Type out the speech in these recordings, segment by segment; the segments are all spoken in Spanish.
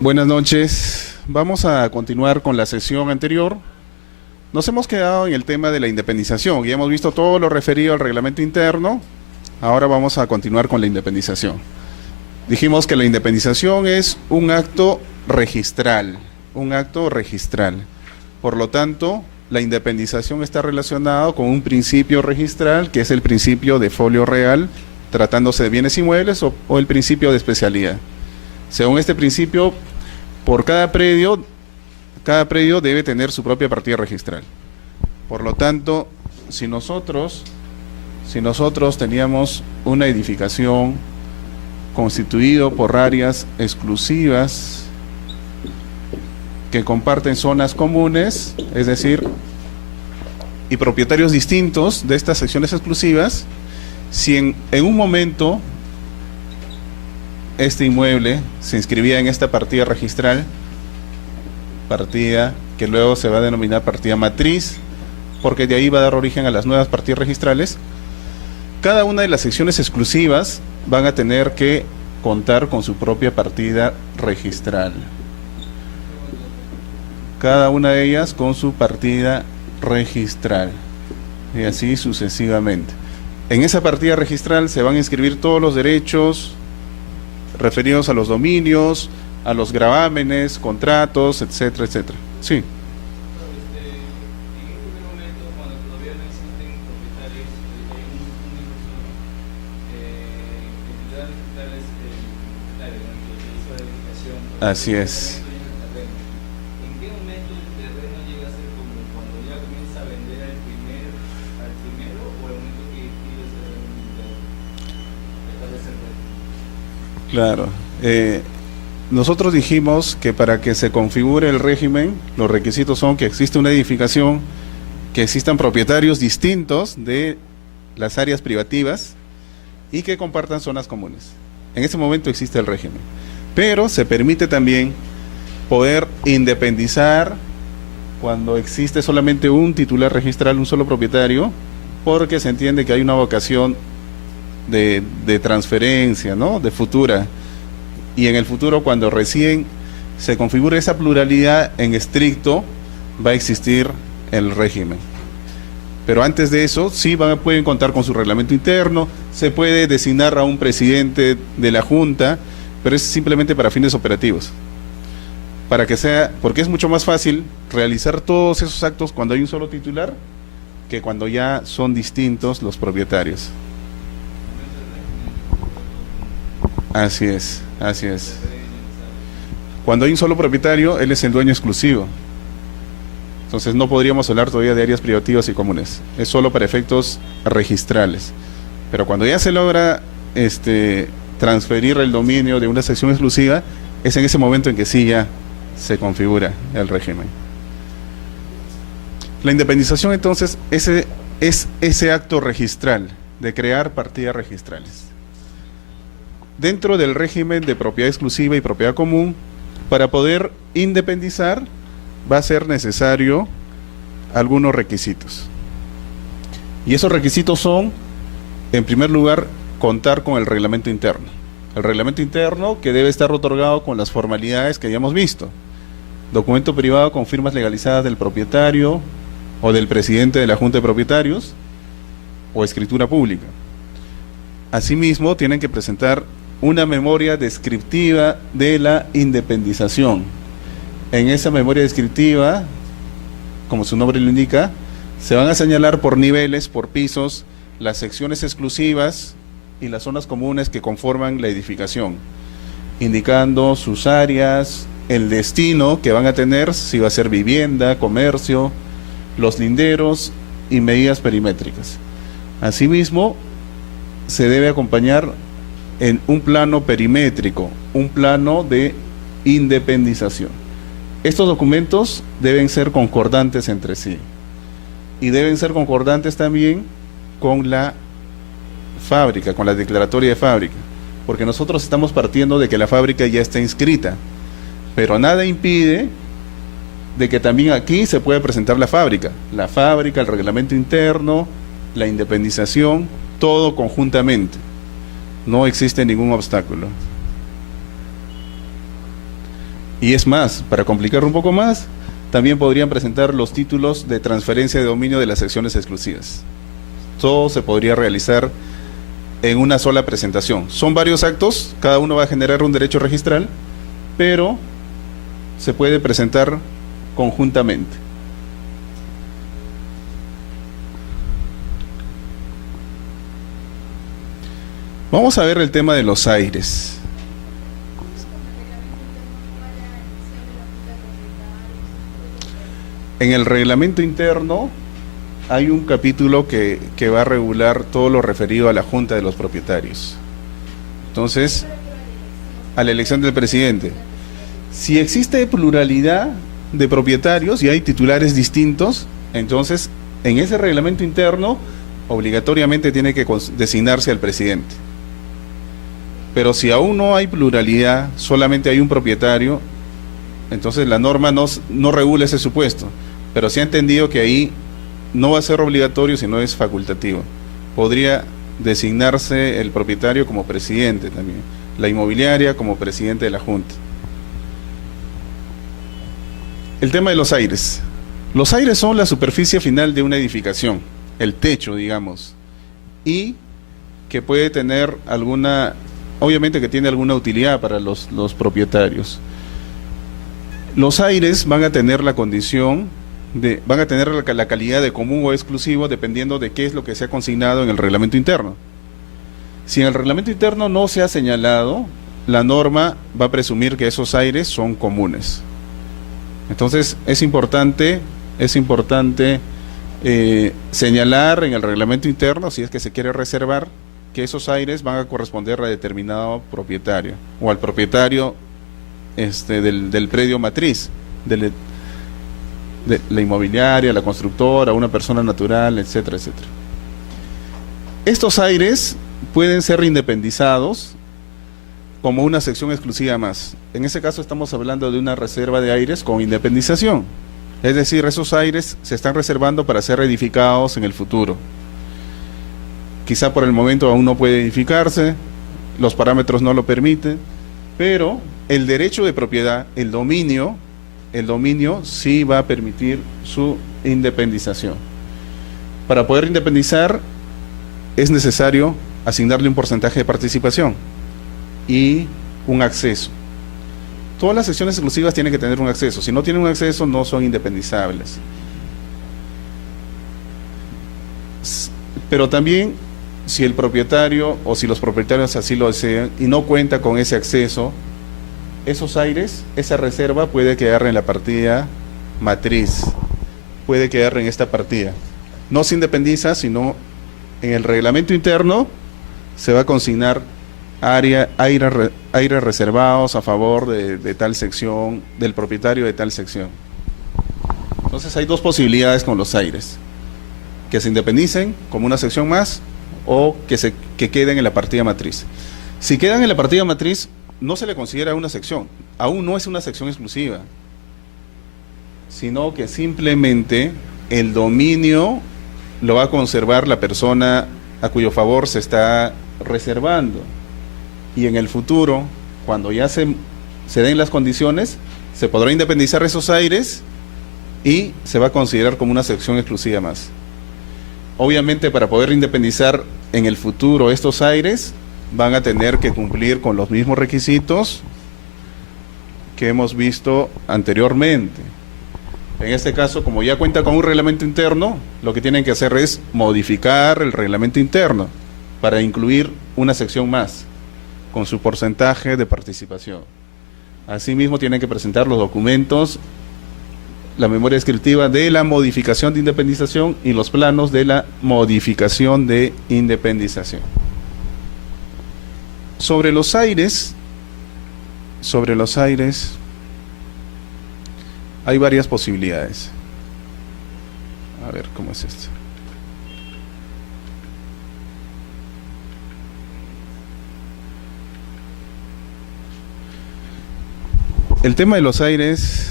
Buenas noches. Vamos a continuar con la sesión anterior. Nos hemos quedado en el tema de la independización y hemos visto todo lo referido al reglamento interno. Ahora vamos a continuar con la independización. Dijimos que la independización es un acto registral, Por lo tanto, la independización está relacionada con un principio registral, que es el principio de folio real, tratándose de bienes inmuebles o el principio de especialidad. Según este principio, por cada predio debe tener su propia partida registral. Por lo tanto, si nosotros teníamos una edificación constituido por áreas exclusivas que comparten zonas comunes, es decir, y propietarios distintos de estas secciones exclusivas, si en un momento este inmueble se inscribía en esta partida registral, partida que luego se va a denominar partida matriz, porque de ahí va a dar origen a las nuevas partidas registrales, cada una de las secciones exclusivas van a tener que contar con su propia partida registral. Cada una de ellas con su partida registral. Y así sucesivamente. En esa partida registral se van a inscribir todos los derechos referidos a los dominios, a los gravámenes, contratos, etcétera, etcétera. Sí. Así es. ¿En qué momento el terreno llega a ser como cuando ya comienza a vender al primero o el momento que quieres establecer? Claro. Nosotros dijimos que para que se configure el régimen, los requisitos son que existe una edificación, que existan propietarios distintos de las áreas privativas y que compartan zonas comunes. En ese momento existe el régimen. Pero se permite también poder independizar cuando existe solamente un titular registral, un solo propietario, porque se entiende que hay una vocación de transferencia, ¿no?, de futura. Y en el futuro, cuando recién se configure esa pluralidad en estricto, va a existir el régimen. Pero antes de eso, sí pueden contar con su reglamento interno, se puede designar a un presidente de la Junta, pero es simplemente para fines operativos. Porque es mucho más fácil realizar todos esos actos cuando hay un solo titular que cuando ya son distintos los propietarios. Así es. Cuando hay un solo propietario, él es el dueño exclusivo. Entonces no podríamos hablar todavía de áreas privativas y comunes. Es solo para efectos registrales. Pero cuando ya se logra transferir el dominio de una sección exclusiva, es en ese momento en que sí ya se configura el régimen. La independización, entonces, es ese acto registral de crear partidas registrales. Dentro del régimen de propiedad exclusiva y propiedad común, para poder independizar va a ser necesario algunos requisitos. Y esos requisitos son, en primer lugar, contar con el reglamento interno. El reglamento interno que debe estar otorgado con las formalidades que ya hemos visto. Documento privado con firmas legalizadas del propietario o del presidente de la Junta de Propietarios o escritura pública. Asimismo, tienen que presentar una memoria descriptiva de la independización. En esa memoria descriptiva, como su nombre lo indica, se van a señalar por niveles, por pisos, las secciones exclusivas y las zonas comunes que conforman la edificación, indicando sus áreas, el destino que van a tener, si va a ser vivienda, comercio, los linderos y medidas perimétricas. Asimismo, se debe acompañar en un plano perimétrico, un plano de independización. Estos documentos deben ser concordantes entre sí y deben ser concordantes también con la fábrica, con la declaratoria de fábrica, porque nosotros estamos partiendo de que la fábrica ya está inscrita, pero nada impide de que también aquí se pueda presentar la fábrica, el reglamento interno, la independización, todo conjuntamente. No existe ningún obstáculo. Y es más, para complicar un poco más, también podrían presentar los títulos de transferencia de dominio de las secciones exclusivas. Todo se podría realizar en una sola presentación. Son varios actos, cada uno va a generar un derecho registral, pero se puede presentar conjuntamente. Vamos a ver el tema de los aires. En el reglamento interno hay un capítulo que va a regular todo lo referido a la Junta de los Propietarios. Entonces, a la elección del presidente. Si existe pluralidad de propietarios y hay titulares distintos, entonces en ese reglamento interno obligatoriamente tiene que designarse al presidente. Pero si aún no hay pluralidad, solamente hay un propietario, entonces la norma no regula ese supuesto, pero se ha entendido que ahí no va a ser obligatorio, sino es facultativo. Podría designarse el propietario como presidente también, la inmobiliaria como presidente de la Junta. El tema de los aires. Los aires son la superficie final de una edificación, el techo, digamos, y que puede tener alguna, obviamente que tiene alguna utilidad para los propietarios. Los aires van a tener la condición van a tener la calidad de común o exclusivo dependiendo de qué es lo que se ha consignado en el reglamento interno. Si en el reglamento interno no se ha señalado, la norma va a presumir que esos aires son comunes. Entonces es importante señalar en el reglamento interno, si es que se quiere reservar, que esos aires van a corresponder a determinado propietario o al propietario del predio matriz, de la inmobiliaria, la constructora, una persona natural, etcétera, etcétera. Estos aires pueden ser independizados como una sección exclusiva más. En ese caso estamos hablando de una reserva de aires con independización. Es decir, esos aires se están reservando para ser edificados en el futuro. Quizá por el momento aún no puede edificarse, los parámetros no lo permiten, pero el derecho de propiedad, el dominio sí va a permitir su independización. Para poder independizar es necesario asignarle un porcentaje de participación y un acceso. Todas las secciones exclusivas tienen que tener un acceso. Si no tienen un acceso, no son independizables. Pero también, si el propietario o si los propietarios así lo desean y no cuenta con ese acceso, esos aires, esa reserva puede quedar en la partida matriz, puede quedar en esta partida. No se independiza, sino en el reglamento interno se va a consignar aires reservados a favor de tal sección, del propietario de tal sección. Entonces hay dos posibilidades con los aires: que se independicen como una sección más o que queden en la partida matriz. Si quedan en la partida matriz, no se le considera una sección, aún no es una sección exclusiva, sino que simplemente el dominio lo va a conservar la persona a cuyo favor se está reservando, y en el futuro, cuando ya se den las condiciones, se podrá independizar esos aires y se va a considerar como una sección exclusiva más. Obviamente, para poder independizar en el futuro estos aires, van a tener que cumplir con los mismos requisitos que hemos visto anteriormente. En este caso, como ya cuenta con un reglamento interno, lo que tienen que hacer es modificar el reglamento interno para incluir una sección más con su porcentaje de participación. Asimismo, tienen que presentar los documentos, la memoria descriptiva de la modificación de independización y los planos de la modificación de independización. Sobre los aires, hay varias posibilidades. A ver, ¿cómo es esto? El tema de los aires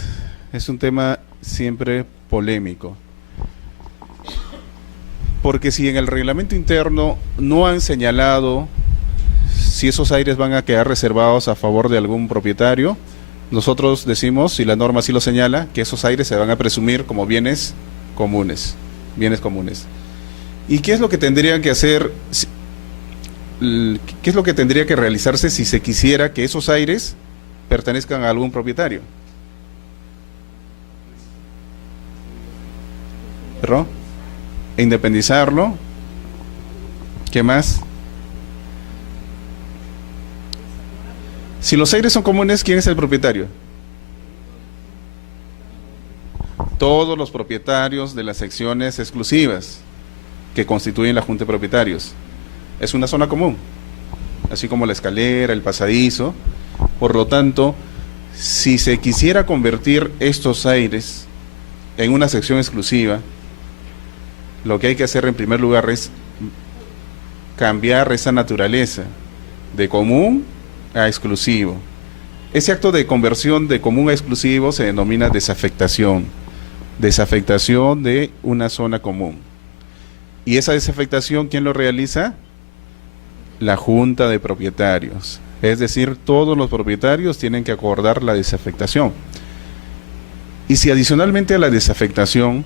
es un tema siempre polémico, porque si en el reglamento interno no han señalado si esos aires van a quedar reservados a favor de algún propietario, nosotros decimos, y la norma así lo señala, que esos aires se van a presumir como bienes comunes. Bienes comunes. ¿Y qué es lo que tendrían que hacer? ¿Qué es lo que tendría que realizarse si se quisiera que esos aires pertenezcan a algún propietario? ¿Pero? Independizarlo. ¿Qué más? Si los aires son comunes, ¿quién es el propietario? Todos los propietarios de las secciones exclusivas que constituyen la Junta de Propietarios. Es una zona común, así como la escalera, el pasadizo. Por lo tanto, si se quisiera convertir estos aires en una sección exclusiva, lo que hay que hacer en primer lugar es cambiar esa naturaleza de común a exclusivo. Ese acto de conversión de común a exclusivo se denomina desafectación. Desafectación de una zona común. ¿Y esa desafectación quién lo realiza? La Junta de Propietarios. Es decir, todos los propietarios tienen que acordar la desafectación. Y si adicionalmente a la desafectación,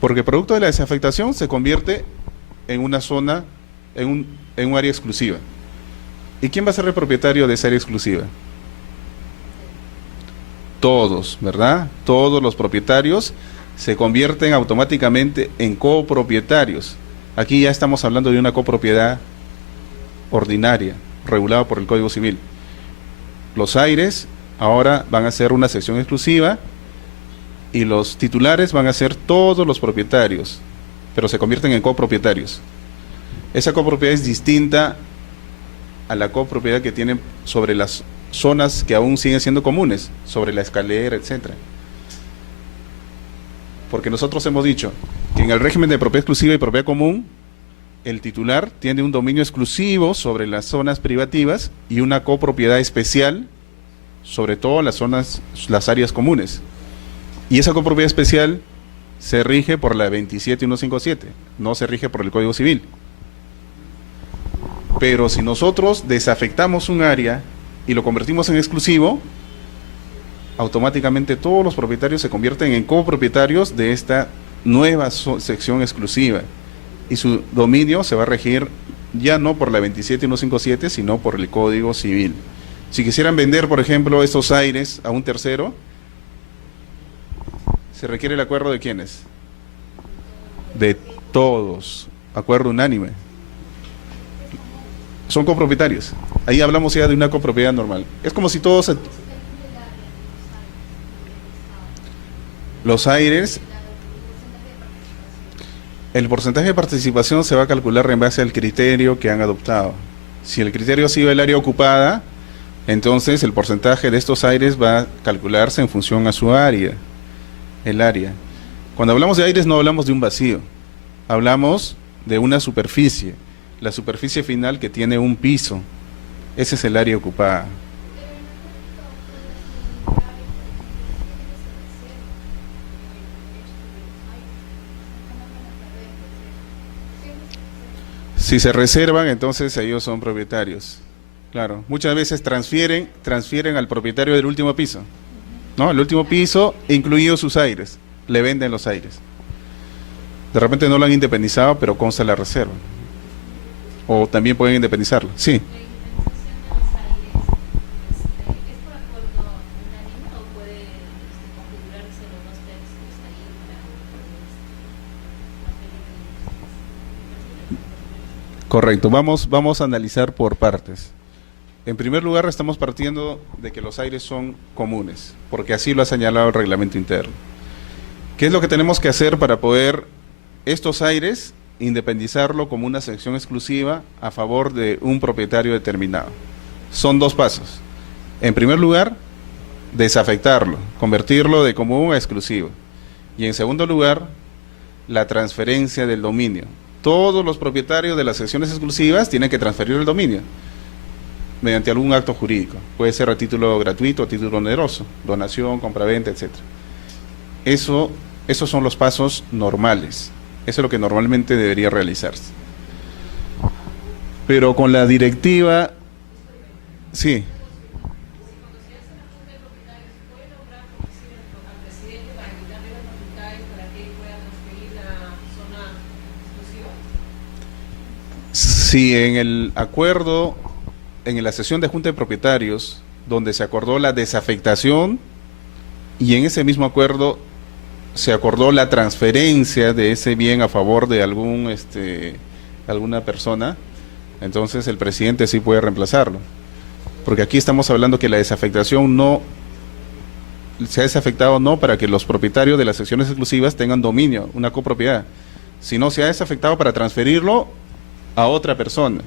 porque producto de la desafectación se convierte en una zona, en un área exclusiva. ¿Y quién va a ser el propietario de esa área exclusiva? Todos, ¿verdad? Todos los propietarios se convierten automáticamente en copropietarios. Aquí ya estamos hablando de una copropiedad ordinaria, regulada por el Código Civil. Los aires ahora van a ser una sección exclusiva y los titulares van a ser todos los propietarios, pero se convierten en copropietarios. Esa copropiedad es distinta a la copropiedad que tienen sobre las zonas que aún siguen siendo comunes, sobre la escalera, etcétera. Porque nosotros hemos dicho que en el régimen de propiedad exclusiva y propiedad común, el titular tiene un dominio exclusivo sobre las zonas privativas y una copropiedad especial sobre todo las áreas comunes. Y esa copropiedad especial se rige por la 27157, no se rige por el Código Civil. Pero si nosotros desafectamos un área y lo convertimos en exclusivo, automáticamente todos los propietarios se convierten en copropietarios de esta nueva sección exclusiva y su dominio se va a regir ya no por la 27157, sino por el Código Civil. Si quisieran vender, por ejemplo, estos aires a un tercero, ¿se requiere el acuerdo de quiénes? De todos, acuerdo unánime. Son copropietarios. Ahí hablamos ya de una copropiedad normal. Es como si todos... Los aires... El porcentaje de participación se va a calcular en base al criterio que han adoptado. Si el criterio ha sido el área ocupada, entonces el porcentaje de estos aires va a calcularse en función a su área, el área. Cuando hablamos de aires no hablamos de un vacío, hablamos de una superficie, la superficie final que tiene un piso, ese es el área ocupada. Si se reservan, entonces ellos son propietarios. Claro, muchas veces transfieren al propietario del último piso, ¿no? El último piso, incluidos sus aires, le venden los aires. De repente no lo han independizado, pero consta la reserva. O también pueden independizarlo. Sí. Correcto, vamos a analizar por partes. En primer lugar, estamos partiendo de que los aires son comunes, porque así lo ha señalado el reglamento interno. ¿Qué es lo que tenemos que hacer para poder estos aires independizarlo como una sección exclusiva a favor de un propietario determinado? Son dos pasos. En primer lugar, desafectarlo, convertirlo de común a exclusivo. Y en segundo lugar, la transferencia del dominio. Todos los propietarios de las secciones exclusivas tienen que transferir el dominio mediante algún acto jurídico. Puede ser a título gratuito o a título oneroso, donación, compraventa, etc. Esos son los pasos normales. Eso es lo que normalmente debería realizarse. Pero con la directiva, sí. Si en el acuerdo, en la sesión de Junta de Propietarios, donde se acordó la desafectación, y en ese mismo acuerdo se acordó la transferencia de ese bien a favor de alguna persona, entonces el presidente sí puede reemplazarlo. Porque aquí estamos hablando que la desafectación no se ha desafectado no para que los propietarios de las secciones exclusivas tengan dominio, una copropiedad, sino se ha desafectado para transferirlo a otra persona.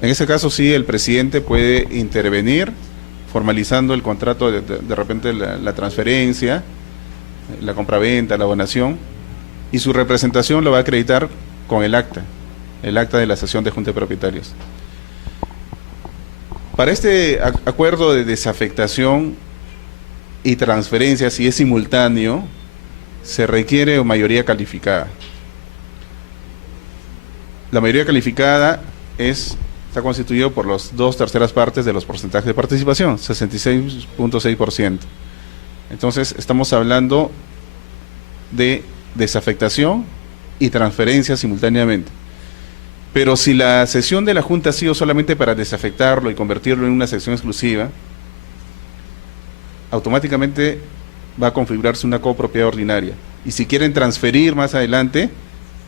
En ese caso sí el presidente puede intervenir formalizando el contrato de repente la transferencia, la compraventa, la donación, y su representación lo va a acreditar con el acta de la sesión de Junta de Propietarios. Para este acuerdo de desafectación y transferencia, si es simultáneo, se requiere mayoría calificada. La mayoría calificada está constituido por las 2/3 partes de los porcentajes de participación, 66.6%. Entonces, estamos hablando de desafectación y transferencia simultáneamente. Pero si la sesión de la Junta ha sido solamente para desafectarlo y convertirlo en una sección exclusiva, automáticamente va a configurarse una copropiedad ordinaria. Y si quieren transferir más adelante,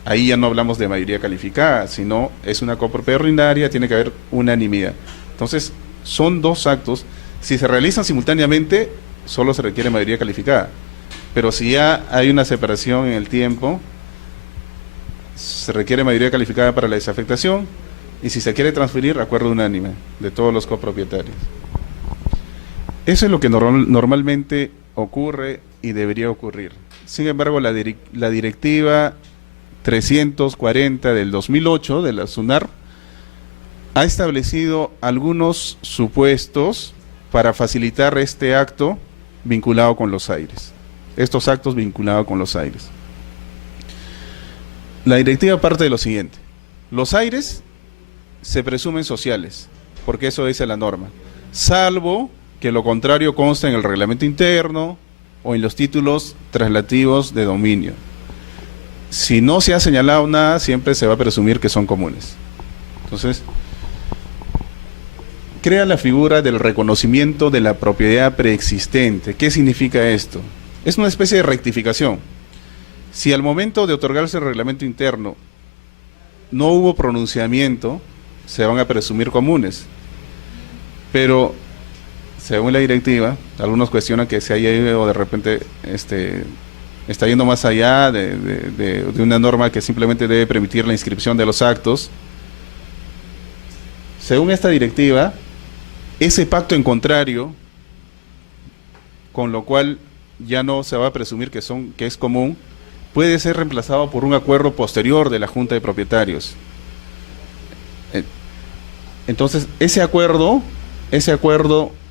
ahí ya no hablamos de mayoría calificada, sino es una copropiedad ordinaria, tiene que haber unanimidad. Entonces, son dos actos. Si se realizan simultáneamente, solo se requiere mayoría calificada. Pero si ya hay una separación en el tiempo, se requiere mayoría calificada para la desafectación, y si se quiere transferir, acuerdo unánime de todos los copropietarios. Eso es lo que normalmente ocurre y debería ocurrir. Sin embargo, la directiva 340 del 2008 de la SUNAR ha establecido algunos supuestos para facilitar este acto vinculado con los aires. Estos actos vinculados con los aires. La directiva parte de lo siguiente: los aires se presumen sociales, porque eso dice la norma, salvo que lo contrario conste en el reglamento interno o en los títulos traslativos de dominio. Si no se ha señalado nada, siempre se va a presumir que son comunes. Entonces, crea la figura del reconocimiento de la propiedad preexistente. ¿Qué significa esto? Es una especie de rectificación. Si al momento de otorgarse el reglamento interno no hubo pronunciamiento, se van a presumir comunes. Pero, según la directiva, algunos cuestionan que se haya ido de repente, está yendo más allá de una norma que simplemente debe permitir la inscripción de los actos. Según esta directiva, ese pacto en contrario, con lo cual ya no se va a presumir que es común, puede ser reemplazado por un acuerdo posterior de la Junta de Propietarios. Entonces, ese acuerdo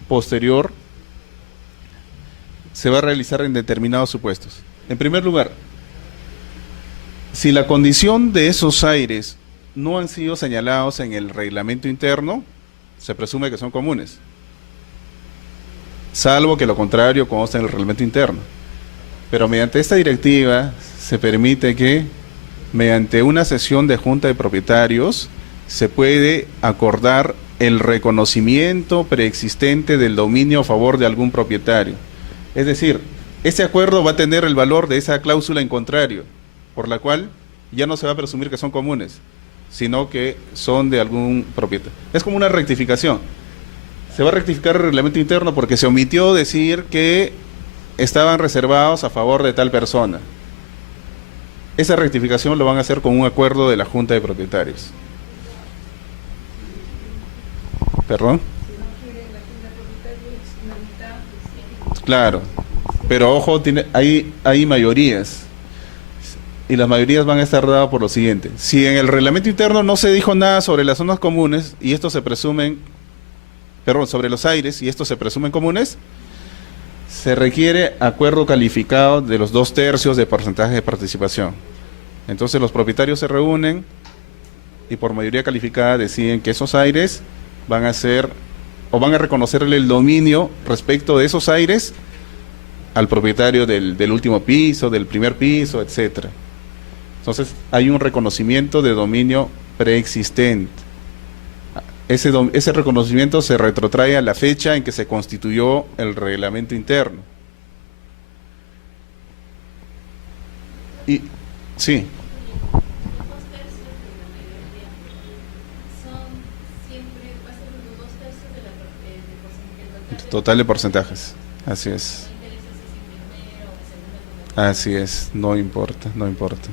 posterior se va a realizar en determinados supuestos. En primer lugar, si la condición de esos aires no han sido señalados en el reglamento interno, se presume que son comunes, salvo que lo contrario conste en el reglamento interno. Pero mediante esta directiva se permite que, mediante una sesión de Junta de Propietarios, se puede acordar el reconocimiento preexistente del dominio a favor de algún propietario. Es decir, ese acuerdo va a tener el valor de esa cláusula en contrario, por la cual ya no se va a presumir que son comunes, sino que son de algún propietario. Es como una rectificación. Se va a rectificar el reglamento interno porque se omitió decir que estaban reservados a favor de tal persona. Esa rectificación lo van a hacer con un acuerdo de la Junta de Propietarios. ¿Perdón? Claro, pero ojo, hay mayorías, y las mayorías van a estar dadas por lo siguiente: si en el reglamento interno no se dijo nada sobre las zonas comunes, y estos se presumen, sobre los aires, y estos se presumen comunes, se requiere acuerdo calificado de los 2/3 de porcentaje de participación. Entonces los propietarios se reúnen y por mayoría calificada deciden que esos aires van a reconocerle el dominio respecto de esos aires al propietario del último piso, del primer piso, etcétera. Entonces hay un reconocimiento de dominio preexistente. Ese reconocimiento se retrotrae a la fecha en que se constituyó el reglamento interno. Y sí. Total de porcentajes. Así es. Así es. No importa, no importa.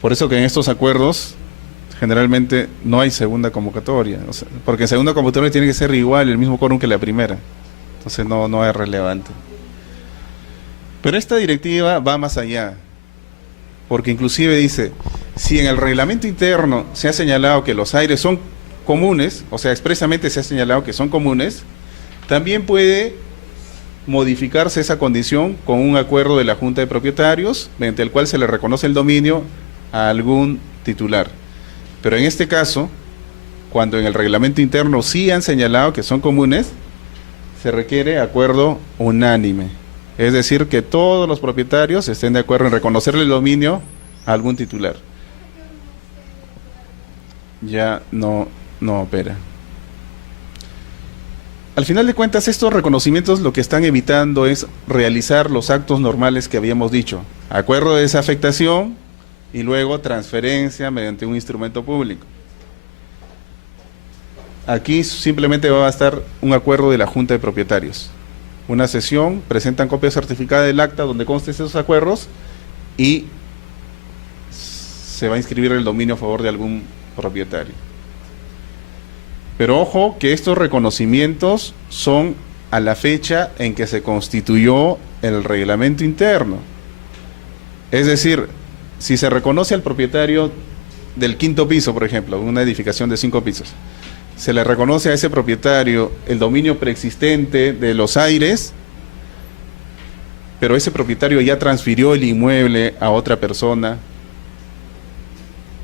Por eso que en estos acuerdos generalmente no hay segunda convocatoria, o sea, porque en segunda convocatoria tiene que ser igual, el mismo quórum que la primera. Entonces no es relevante. Pero esta directiva va más allá, porque inclusive dice, si en el reglamento interno se ha señalado que los aires son comunes, o sea, expresamente se ha señalado que son comunes, también puede modificarse esa condición con un acuerdo de la Junta de Propietarios, mediante el cual se le reconoce el dominio a algún titular. Pero en este caso, cuando en el reglamento interno sí han señalado que son comunes, se requiere acuerdo unánime. Es decir, que todos los propietarios estén de acuerdo en reconocerle el dominio a algún titular. Ya no opera. Al final de cuentas, estos reconocimientos lo que están evitando es realizar los actos normales que habíamos dicho. Acuerdo de desafectación y luego transferencia mediante un instrumento público. Aquí simplemente va a estar un acuerdo de la Junta de Propietarios. Una sesión, presentan copia certificada del acta donde consten esos acuerdos y se va a inscribir el dominio a favor de algún propietario. Pero ojo que estos reconocimientos son a la fecha en que se constituyó el reglamento interno. Es decir, si se reconoce al propietario del 5º piso, por ejemplo, una edificación de 5 pisos, se le reconoce a ese propietario el dominio preexistente de los aires, pero ese propietario ya transfirió el inmueble a otra persona.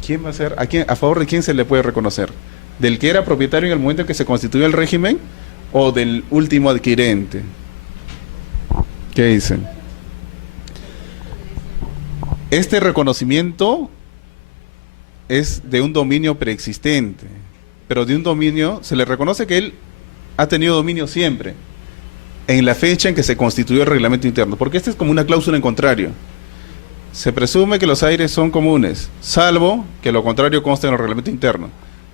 ¿Quién va a ser? ¿A favor de quién se le puede reconocer? ¿Del que era propietario en el momento en que se constituyó el régimen o del último adquirente? ¿Qué dicen? Este reconocimiento es de un dominio preexistente, pero de un dominio, se le reconoce que él ha tenido dominio siempre, en la fecha en que se constituyó el reglamento interno, porque esta es como una cláusula en contrario. Se presume que los aires son comunes, salvo que lo contrario conste en el reglamento interno,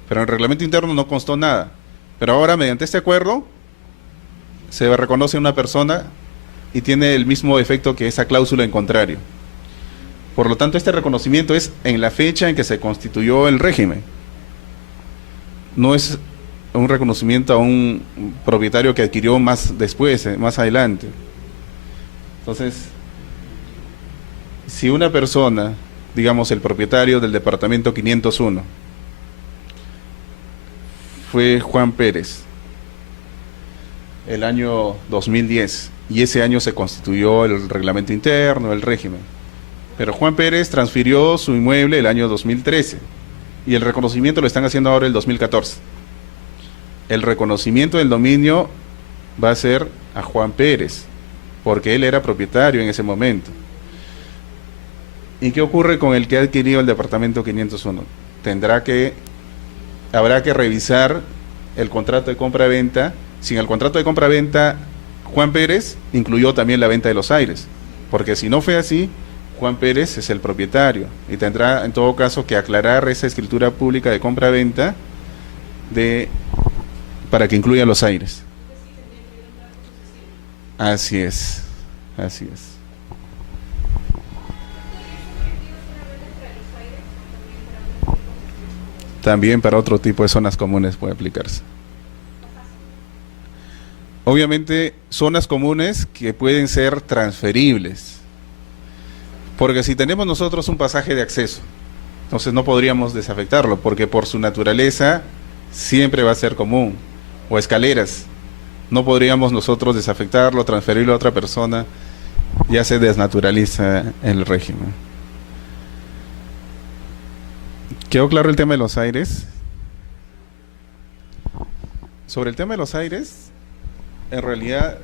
pero en el reglamento interno no constó nada. Pero ahora, mediante este acuerdo, se reconoce a una persona y tiene el mismo efecto que esa cláusula en contrario. Por lo tanto, este reconocimiento es en la fecha en que se constituyó el régimen. No es un reconocimiento a un propietario que adquirió más después, más adelante. Entonces, si una persona, digamos el propietario del departamento 501, fue Juan Pérez, el año 2010, y ese año se constituyó el reglamento interno, el régimen. Pero Juan Pérez transfirió su inmueble el año 2013 y el reconocimiento lo están haciendo ahora el 2014. El reconocimiento del dominio va a ser a Juan Pérez, porque él era propietario en ese momento. ¿Y qué ocurre con el que ha adquirido el departamento 501? Habrá que revisar el contrato de compra-venta. Si en el contrato de compra-venta Juan Pérez incluyó también la venta de los aires, porque si no fue así, Juan Pérez es el propietario y tendrá en todo caso que aclarar esa escritura pública de compra-venta para que incluya los aires. Así es, así es. También para otro tipo de zonas comunes puede aplicarse. Obviamente, zonas comunes que pueden ser transferibles. Porque si tenemos nosotros un pasaje de acceso, entonces no podríamos desafectarlo, porque por su naturaleza siempre va a ser común. O escaleras, no podríamos nosotros desafectarlo, transferirlo a otra persona, ya se desnaturaliza el régimen. ¿Quedó claro el tema de los aires? Sobre el tema de los aires, en realidad,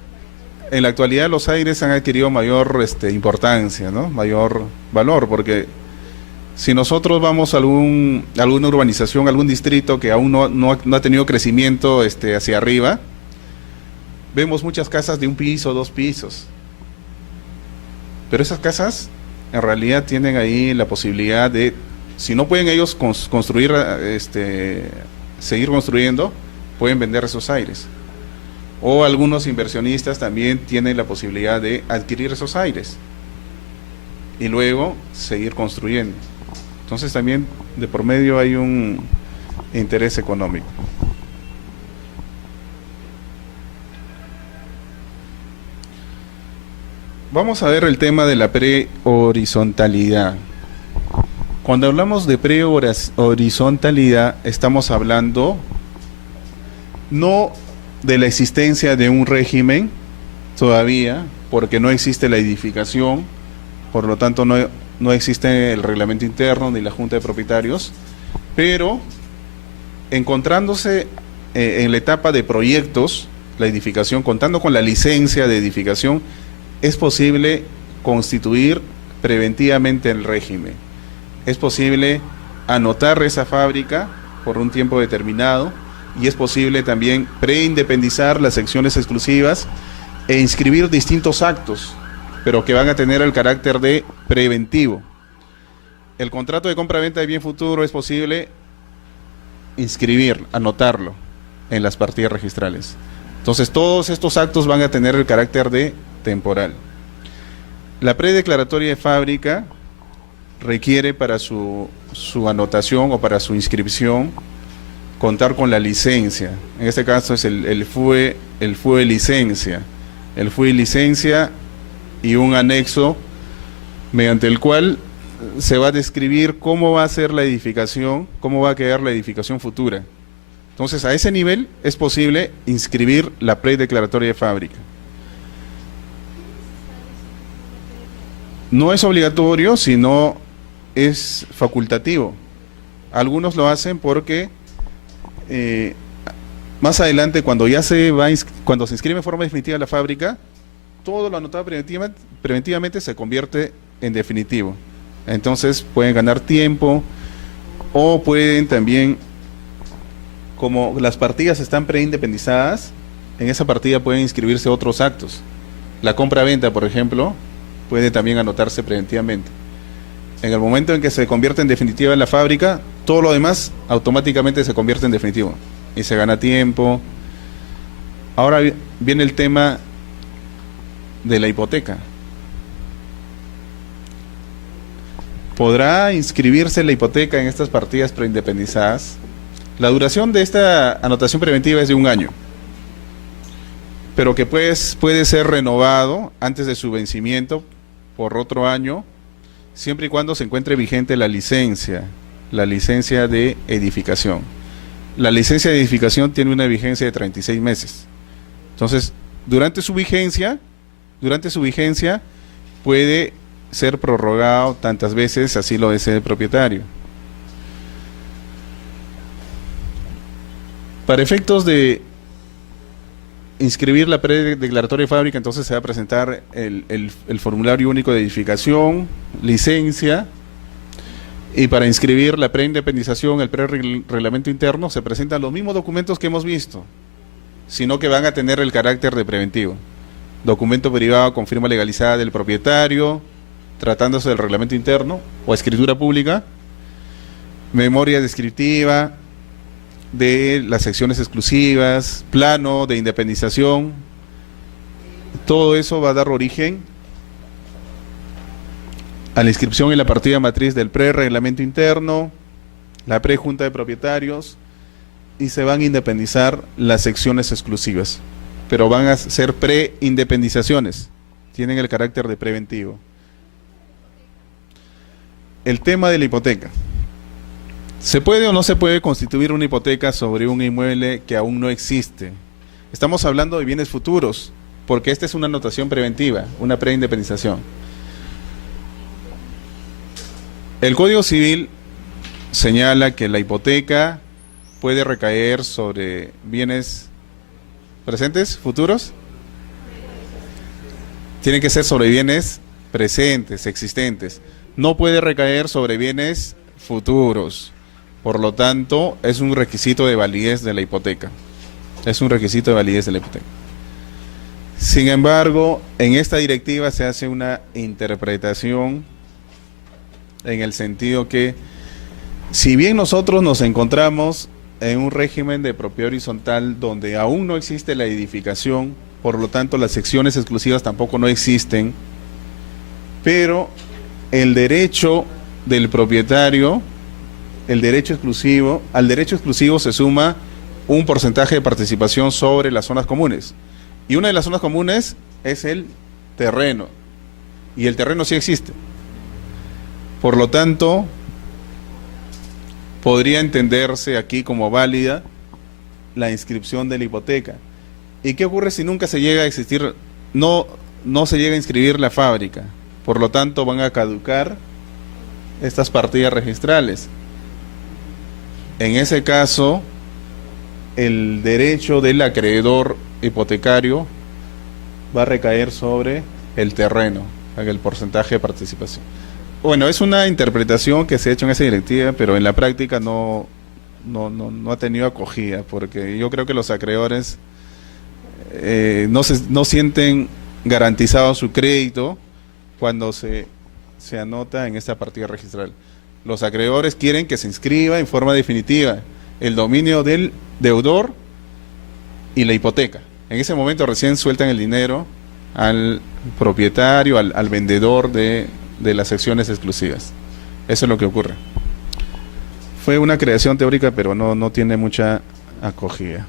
en la actualidad los aires han adquirido mayor importancia, ¿no? Mayor valor, porque Si nosotros vamos a alguna urbanización, algún distrito que aún no ha tenido crecimiento hacia arriba, vemos muchas casas de un piso, 2 pisos. Pero esas casas en realidad tienen ahí la posibilidad de, si no pueden ellos construir, seguir construyendo, pueden vender esos aires. O algunos inversionistas también tienen la posibilidad de adquirir esos aires y luego seguir construyendo. Entonces también de por medio hay un interés económico. Vamos a ver el tema de la prehorizontalidad. Cuando hablamos de prehorizontalidad, estamos hablando no de la existencia de un régimen todavía, porque no existe la edificación, por lo tanto no existe el reglamento interno ni la junta de propietarios, pero encontrándose en la etapa de proyectos, la edificación, contando con la licencia de edificación, es posible constituir preventivamente el régimen. Es posible anotar esa fábrica por un tiempo determinado y es posible también preindependizar las secciones exclusivas e inscribir distintos actos, pero que van a tener el carácter de preventivo. El contrato de compra-venta de bien futuro es posible inscribir, anotarlo en las partidas registrales. Entonces todos estos actos van a tener el carácter de temporal. La predeclaratoria de fábrica requiere para su anotación o para su inscripción contar con la licencia. En este caso es el FUE licencia. El FUE licencia y un anexo mediante el cual se va a describir cómo va a ser la edificación, cómo va a quedar la edificación futura. Entonces, a ese nivel es posible inscribir la predeclaratoria de fábrica. No es obligatorio, sino es facultativo. Algunos lo hacen porque más adelante, cuando se inscribe en forma definitiva la fábrica, todo lo anotado preventivamente se convierte en definitivo. Entonces pueden ganar tiempo o pueden también, como las partidas están preindependizadas, en esa partida pueden inscribirse otros actos. La compra-venta, por ejemplo, puede también anotarse preventivamente. En el momento en que se convierte en definitiva la fábrica, todo lo demás automáticamente se convierte en definitivo y se gana tiempo. Ahora viene el tema de la hipoteca. ¿Podrá inscribirse la hipoteca en estas partidas preindependizadas? La duración de esta anotación preventiva es de 1 año, pero que puede ser renovado antes de su vencimiento por otro año, siempre y cuando se encuentre vigente la licencia de edificación. La licencia de edificación tiene una vigencia de 36 meses. Entonces, durante su vigencia puede ser prorrogado tantas veces así lo desee el propietario. Para efectos de inscribir la predeclaratoria de fábrica, entonces se va a presentar el formulario único de edificación, licencia, y para inscribir la preindependización, el prereglamento interno, se presentan los mismos documentos que hemos visto, sino que van a tener el carácter de preventivo. Documento privado con firma legalizada del propietario, tratándose del reglamento interno o escritura pública, memoria descriptiva de las secciones exclusivas, plano de independización. Todo eso va a dar origen a la inscripción en la partida matriz del prereglamento interno, la prejunta de propietarios, y se van a independizar las secciones exclusivas, pero van a ser preindependizaciones, tienen el carácter de preventivo. El tema de la hipoteca. ¿Se puede o no se puede constituir una hipoteca sobre un inmueble que aún no existe? Estamos hablando de bienes futuros, porque esta es una anotación preventiva, una preindependización. El Código Civil señala que la hipoteca puede recaer sobre bienes presentes, futuros. Tienen que ser sobre bienes presentes, existentes. no puede recaer sobre bienes futuros. Por lo tanto, es un requisito de validez de la hipoteca. Es un requisito de validez de la hipoteca. Sin embargo, en esta directiva se hace una interpretación en el sentido que, si bien nosotros nos encontramos en un régimen de propiedad horizontal donde aún no existe la edificación, por lo tanto las secciones exclusivas tampoco no existen, pero el derecho del propietario, el derecho exclusivo, al derecho exclusivo se suma un porcentaje de participación sobre las zonas comunes. Y una de las zonas comunes es el terreno. Y el terreno sí existe. Por lo tanto, podría entenderse aquí como válida la inscripción de la hipoteca. ¿Y qué ocurre si nunca se llega a existir, no se llega a inscribir la fábrica? Por lo tanto, van a caducar estas partidas registrales. En ese caso, el derecho del acreedor hipotecario va a recaer sobre el terreno, en el porcentaje de participación. Bueno, es una interpretación que se ha hecho en esa directiva, pero en la práctica no ha tenido acogida, porque yo creo que los acreedores no sienten garantizado su crédito cuando se anota en esta partida registral. Los acreedores quieren que se inscriba en forma definitiva el dominio del deudor y la hipoteca. En ese momento recién sueltan el dinero al propietario, al vendedor de las secciones exclusivas. Eso es lo que ocurre. Fue una creación teórica, pero no tiene mucha acogida.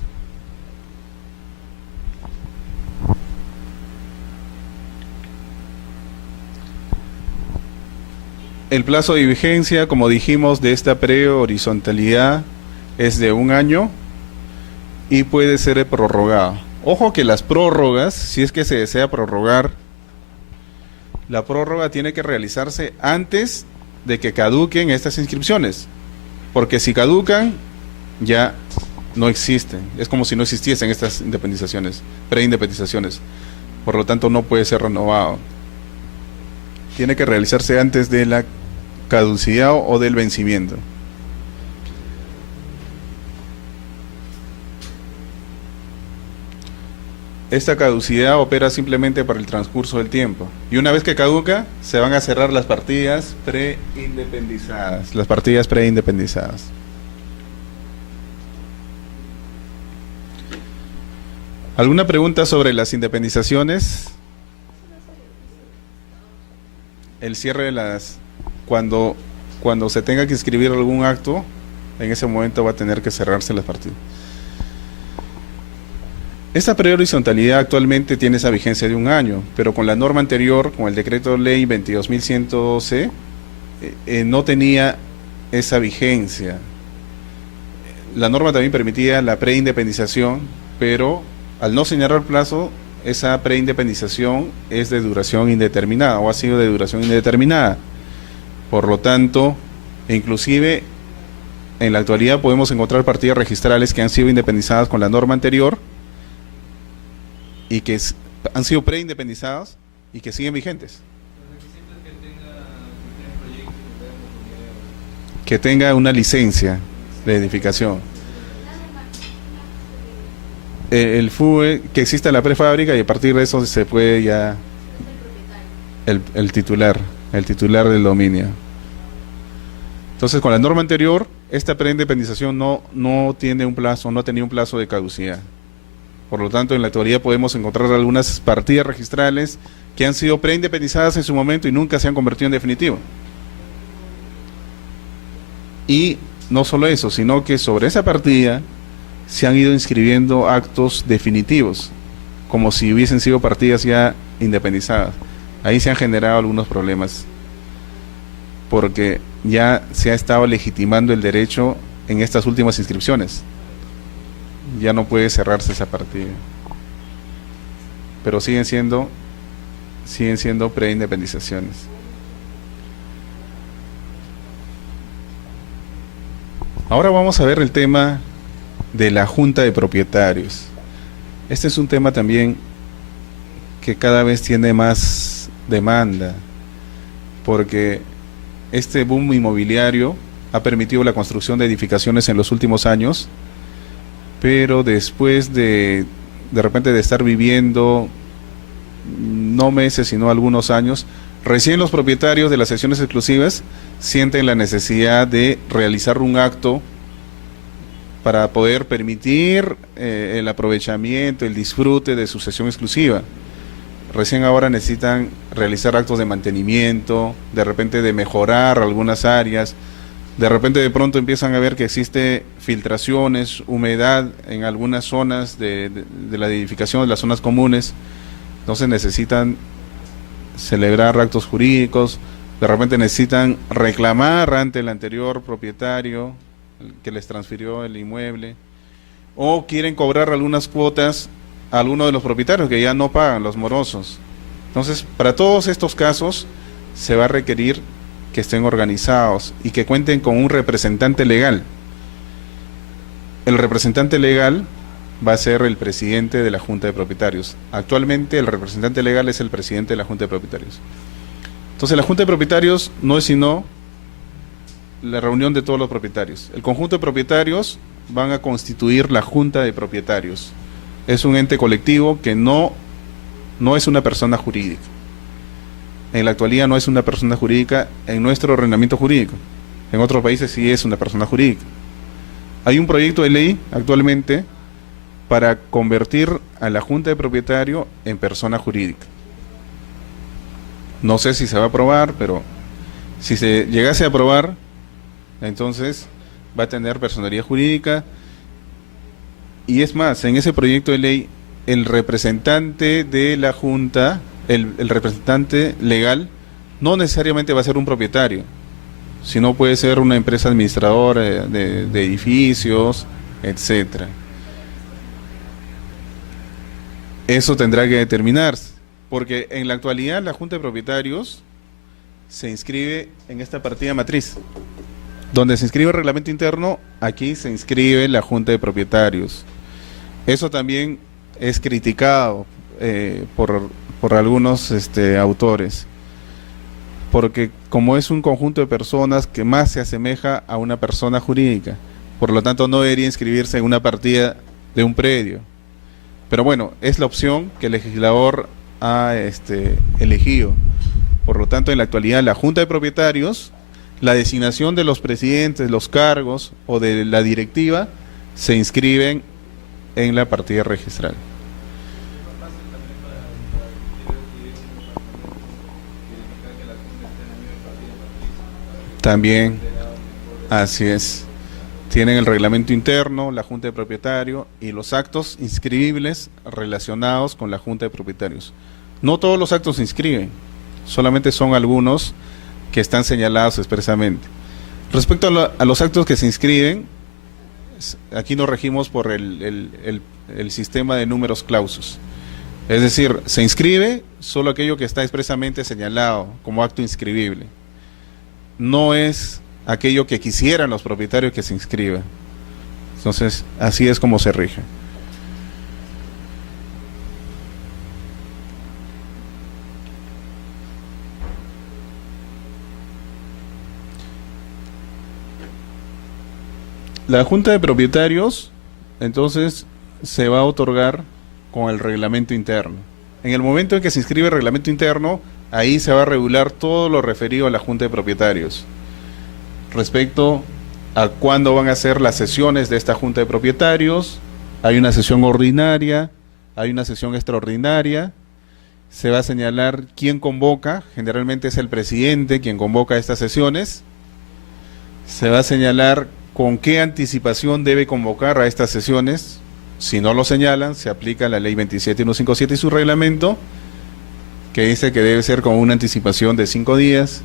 El plazo de vigencia, como dijimos, de esta prehorizontalidad es de 1 año y puede ser prorrogado. Ojo que las prórrogas, si es que se desea prorrogar, la prórroga tiene que realizarse antes de que caduquen estas inscripciones, porque si caducan ya no existen, es como si no existiesen estas independizaciones, preindependizaciones, por lo tanto no puede ser renovado. Tiene que realizarse antes de la caducidad o del vencimiento. Esta caducidad opera simplemente para el transcurso del tiempo. Y una vez que caduca, se van a cerrar las partidas preindependizadas. Las partidas preindependizadas. ¿Alguna pregunta sobre las independizaciones? El cierre de las... Cuando se tenga que inscribir algún acto, en ese momento va a tener que cerrarse las partidas. Esta prehorizontalidad actualmente tiene esa vigencia de 1 año, pero con la norma anterior, con el decreto ley 22.112, no tenía esa vigencia. La norma también permitía la preindependización, pero al no señalar plazo, esa preindependización es de duración indeterminada o ha sido de duración indeterminada. Por lo tanto, inclusive en la actualidad podemos encontrar partidas registrales que han sido independizadas con la norma anterior y que han sido preindependizadas y que siguen vigentes. Que tenga una licencia de edificación. El FUE, que exista la prefábrica, y a partir de eso se puede ya el titular del dominio. Entonces, con la norma anterior, esta preindependización no tiene un plazo, no tenía un plazo de caducidad. Por lo tanto, en la actualidad podemos encontrar algunas partidas registrales que han sido preindependizadas en su momento y nunca se han convertido en definitivo. Y no solo eso, sino que sobre esa partida se han ido inscribiendo actos definitivos, como si hubiesen sido partidas ya independizadas. Ahí se han generado algunos problemas, porque ya se ha estado legitimando el derecho en estas últimas inscripciones. Ya no puede cerrarse esa partida, pero siguen siendo preindependizaciones. Ahora vamos a ver el tema de la junta de propietarios. Este es un tema también que cada vez tiene más demanda, porque este boom inmobiliario ha permitido la construcción de edificaciones en los últimos años, pero después de repente de estar viviendo no meses, sino algunos años, recién los propietarios de las secciones exclusivas sienten la necesidad de realizar un acto para poder permitir el aprovechamiento, el disfrute de su sesión exclusiva. Recién ahora necesitan realizar actos de mantenimiento, de repente de mejorar algunas áreas, de repente de pronto empiezan a ver que existe filtraciones, humedad en algunas zonas de la edificación, de las zonas comunes. Entonces necesitan celebrar actos jurídicos, de repente necesitan reclamar ante el anterior propietario que les transfirió el inmueble, o quieren cobrar algunas cuotas a alguno de los propietarios que ya no pagan, los morosos. Entonces, para todos estos casos se va a requerir que estén organizados y que cuenten con un representante legal. El representante legal va a ser el presidente de la Junta de Propietarios. Actualmente el representante legal es el presidente de la Junta de Propietarios. Entonces la Junta de Propietarios no es sino la reunión de todos los propietarios. El conjunto de propietarios van a constituir la Junta de Propietarios. Es un ente colectivo que no es una persona jurídica. En la actualidad no es una persona jurídica en nuestro ordenamiento jurídico. En otros países sí es una persona jurídica. Hay un proyecto de ley actualmente para convertir a la Junta de Propietarios en persona jurídica. No sé si se va a aprobar, pero si se llegase a aprobar, entonces va a tener personería jurídica. Y es más, en ese proyecto de ley, el representante de la Junta, el representante legal, no necesariamente va a ser un propietario, sino puede ser una empresa administradora de edificios, etcétera. Eso tendrá que determinarse, porque en la actualidad la Junta de Propietarios se inscribe en esta partida matriz. Donde se inscribe el reglamento interno, aquí se inscribe la Junta de Propietarios. Eso también es criticado por algunos autores, porque como es un conjunto de personas que más se asemeja a una persona jurídica, por lo tanto no debería inscribirse en una partida de un predio. Pero bueno, es la opción que el legislador ha elegido. Por lo tanto, en la actualidad la Junta de Propietarios, la designación de los presidentes, los cargos o de la directiva se inscriben en la partida registral. También, así es. Tienen el reglamento interno, la Junta de Propietarios y los actos inscribibles relacionados con la Junta de Propietarios. No todos los actos se inscriben, solamente son algunos que están señalados expresamente. Respecto a los actos que se inscriben, aquí nos regimos por el sistema de números clausus. Es decir, se inscribe solo aquello que está expresamente señalado como acto inscribible. No es aquello que quisieran los propietarios que se inscriba. Entonces, así es como se rige. La Junta de Propietarios, entonces, se va a otorgar con el reglamento interno. En el momento en que se inscribe el reglamento interno, ahí se va a regular todo lo referido a la Junta de Propietarios. Respecto a cuándo van a ser las sesiones de esta Junta de Propietarios, hay una sesión ordinaria, hay una sesión extraordinaria, se va a señalar quién convoca, generalmente es el presidente quien convoca estas sesiones, se va a señalar con qué anticipación debe convocar a estas sesiones. Si no lo señalan, se aplica la ley 27157 y su reglamento, que dice que debe ser con una anticipación de 5 días.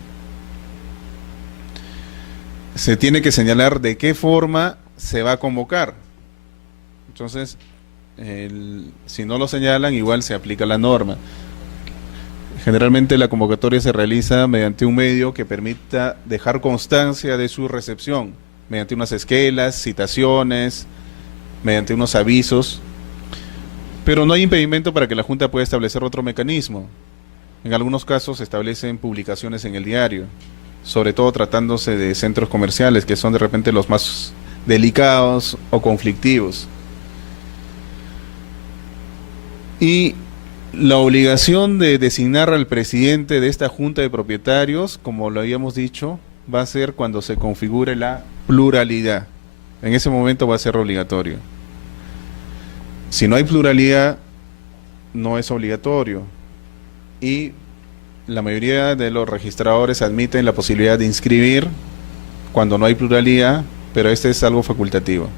Se tiene que señalar de qué forma se va a convocar. Entonces, si no lo señalan, igual se aplica la norma. Generalmente la convocatoria se realiza mediante un medio que permita dejar constancia de su recepción, mediante unas esquelas, citaciones, mediante unos avisos, pero no hay impedimento para que la Junta pueda establecer otro mecanismo. En algunos casos se establecen publicaciones en el diario. sobre todo tratándose de centros comerciales, que son de repente los más delicados o conflictivos. Y la obligación de designar al presidente de esta junta de propietarios, como lo habíamos dicho, va a ser cuando se configure la pluralidad. En ese momento va a ser obligatorio. Si no hay pluralidad, no es obligatorio. Y la mayoría de los registradores admiten la posibilidad de inscribir cuando no hay pluralidad, pero este es algo facultativo.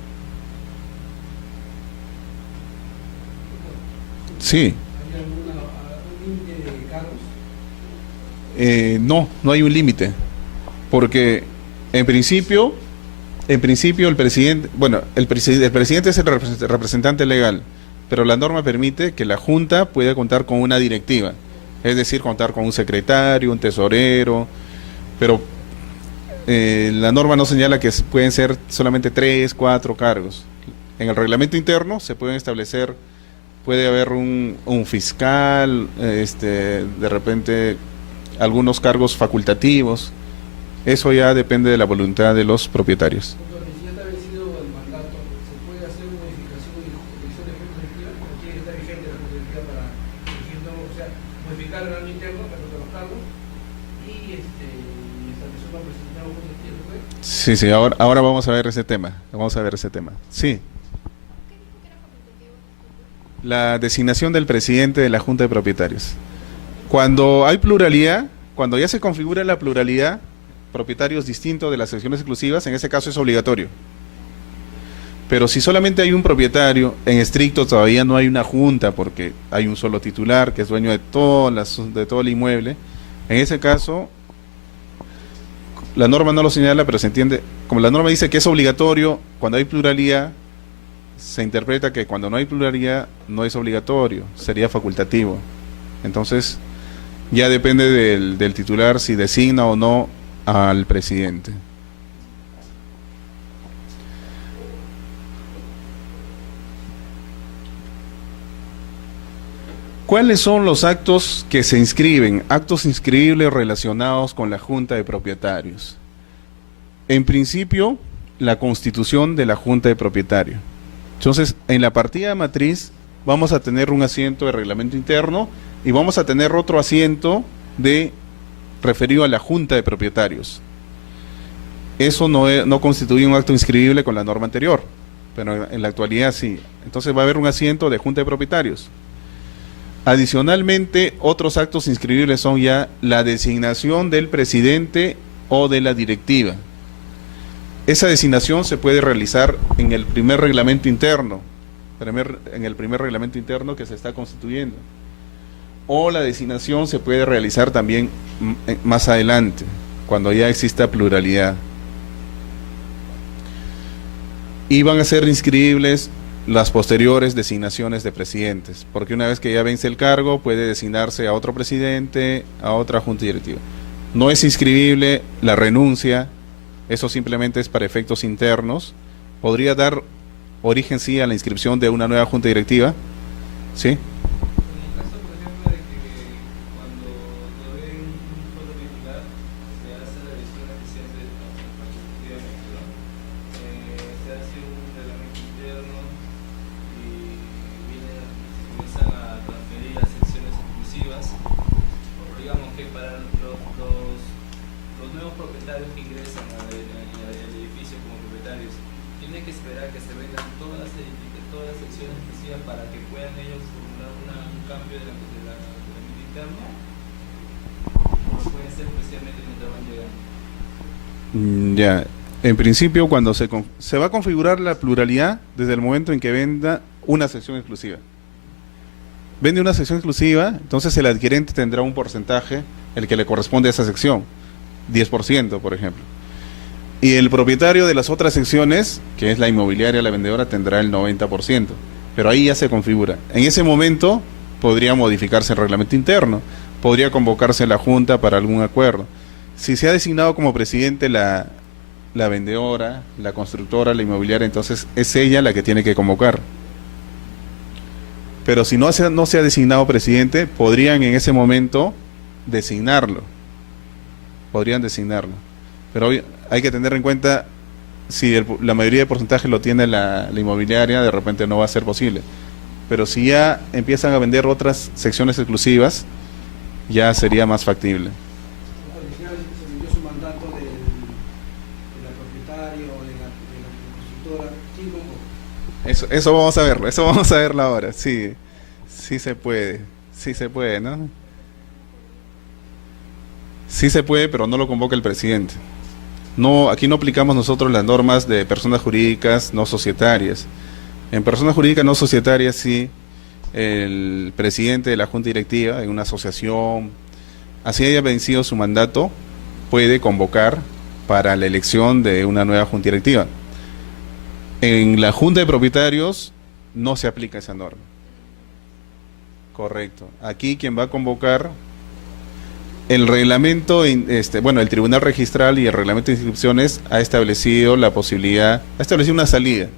Sí. ¿Hay algún límite de cargos? No hay un límite, porque en principio el presidente, bueno, el presidente es el representante legal, pero la norma permite que la Junta pueda contar con una directiva, es decir, contar con un secretario, un tesorero, pero la norma no señala que pueden ser solamente 3, 4 cargos. En el reglamento interno se pueden establecer, puede haber un fiscal, de repente algunos cargos facultativos. Eso ya depende de la voluntad de los propietarios. Doctor, si ya está vencido el mandato, ¿se puede hacer una modificación de elección de junta directiva? ¿O tiene que estar vigente la junta directiva para elegir nuevo, o sea, modificar el rango interno para los cargos y establecer una presentación de junta directiva? Sí, ahora vamos a ver ese tema. Sí. La designación del presidente de la Junta de Propietarios. Cuando hay pluralidad, cuando ya se configura la pluralidad, propietarios distintos de las secciones exclusivas, en ese caso es obligatorio. Pero si solamente hay un propietario, en estricto todavía no hay una junta porque hay un solo titular que es dueño de todo el inmueble, en ese caso la norma no lo señala, pero se entiende, como la norma dice que es obligatorio, cuando hay pluralidad, se interpreta que cuando no hay pluralidad no es obligatorio, sería facultativo. Entonces ya depende del titular si designa o no al presidente. ¿Cuáles son los actos que se inscriben? Actos inscribibles relacionados con la Junta de Propietarios. En principio, la constitución de la Junta de Propietarios. Entonces, en la partida matriz vamos a tener un asiento de reglamento interno y vamos a tener otro asiento referido a la Junta de Propietarios. Eso no constituye un acto inscribible con la norma anterior, pero en la actualidad sí. Entonces va a haber un asiento de Junta de Propietarios. Adicionalmente, otros actos inscribibles son ya la designación del presidente o de la directiva. Esa designación se puede realizar en el primer reglamento interno, que se está constituyendo. O la designación se puede realizar también más adelante, cuando ya exista pluralidad. Y van a ser inscribibles las posteriores designaciones de presidentes, porque una vez que ya vence el cargo puede designarse a otro presidente, a otra junta directiva. No es inscribible la renuncia, eso simplemente es para efectos internos. Podría dar origen sí a la inscripción de una nueva junta directiva, ¿sí? En el caso, por ejemplo, de que cuando todavía hay un solo titular, se hace la elección eficiente facultativamente, ¿no? Se hace un reglamento interno y comienzan a transferir a secciones exclusivas. Digamos que para los nuevos propietarios que ingresan al edificio como propietarios, tienen que esperar que se vendan todas las secciones exclusivas para que puedan ellos formular un cambio de la interno, o puede ser precisamente mientras van llegando. Ya, en principio cuando se va a configurar la pluralidad desde el momento en que venda una sección exclusiva. Vende una sección exclusiva, entonces el adquirente tendrá un porcentaje, el que le corresponde a esa sección, 10%, por ejemplo. Y el propietario de las otras secciones, que es la inmobiliaria, la vendedora, tendrá el 90%. Pero ahí ya se configura. En ese momento podría modificarse el reglamento interno, podría convocarse la Junta para algún acuerdo. Si se ha designado como presidente la vendedora, la constructora, la inmobiliaria, entonces es ella la que tiene que convocar. Pero si no se ha designado presidente, podrían en ese momento designarlo. podrían designarlo. Pero hay que tener en cuenta, si la mayoría de porcentaje lo tiene la inmobiliaria, de repente no va a ser posible. Pero si ya empiezan a vender otras secciones exclusivas, ya sería más factible. Al final se vendió su mandato de la propietaria o de la constructora. ¿Quién convocó? Eso vamos a verlo ahora. Sí, sí se puede, ¿no? Sí se puede, pero no lo convoca el presidente. No, aquí no aplicamos nosotros las normas de personas jurídicas no societarias. En personas jurídicas no societarias sí, el presidente de la junta directiva en una asociación, así haya vencido su mandato, puede convocar para la elección de una nueva junta directiva. En la junta de propietarios no se aplica esa norma. Correcto. Aquí quien va a convocar, el reglamento, el Tribunal Registral y el reglamento de inscripciones ha establecido la posibilidad, ha establecido una salida.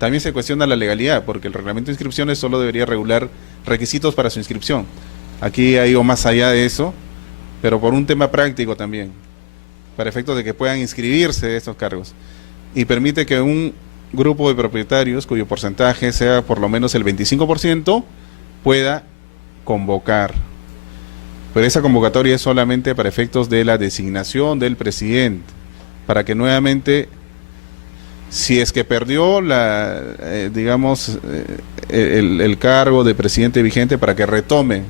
También se cuestiona la legalidad, porque el reglamento de inscripciones solo debería regular requisitos para su inscripción. Aquí ha ido más allá de eso, pero por un tema práctico también, para efectos de que puedan inscribirse estos cargos. Y permite que un grupo de propietarios, cuyo porcentaje sea por lo menos el 25%, pueda convocar. Pero esa convocatoria es solamente para efectos de la designación del presidente, para que nuevamente, si es que perdió el cargo de presidente vigente, para que retome,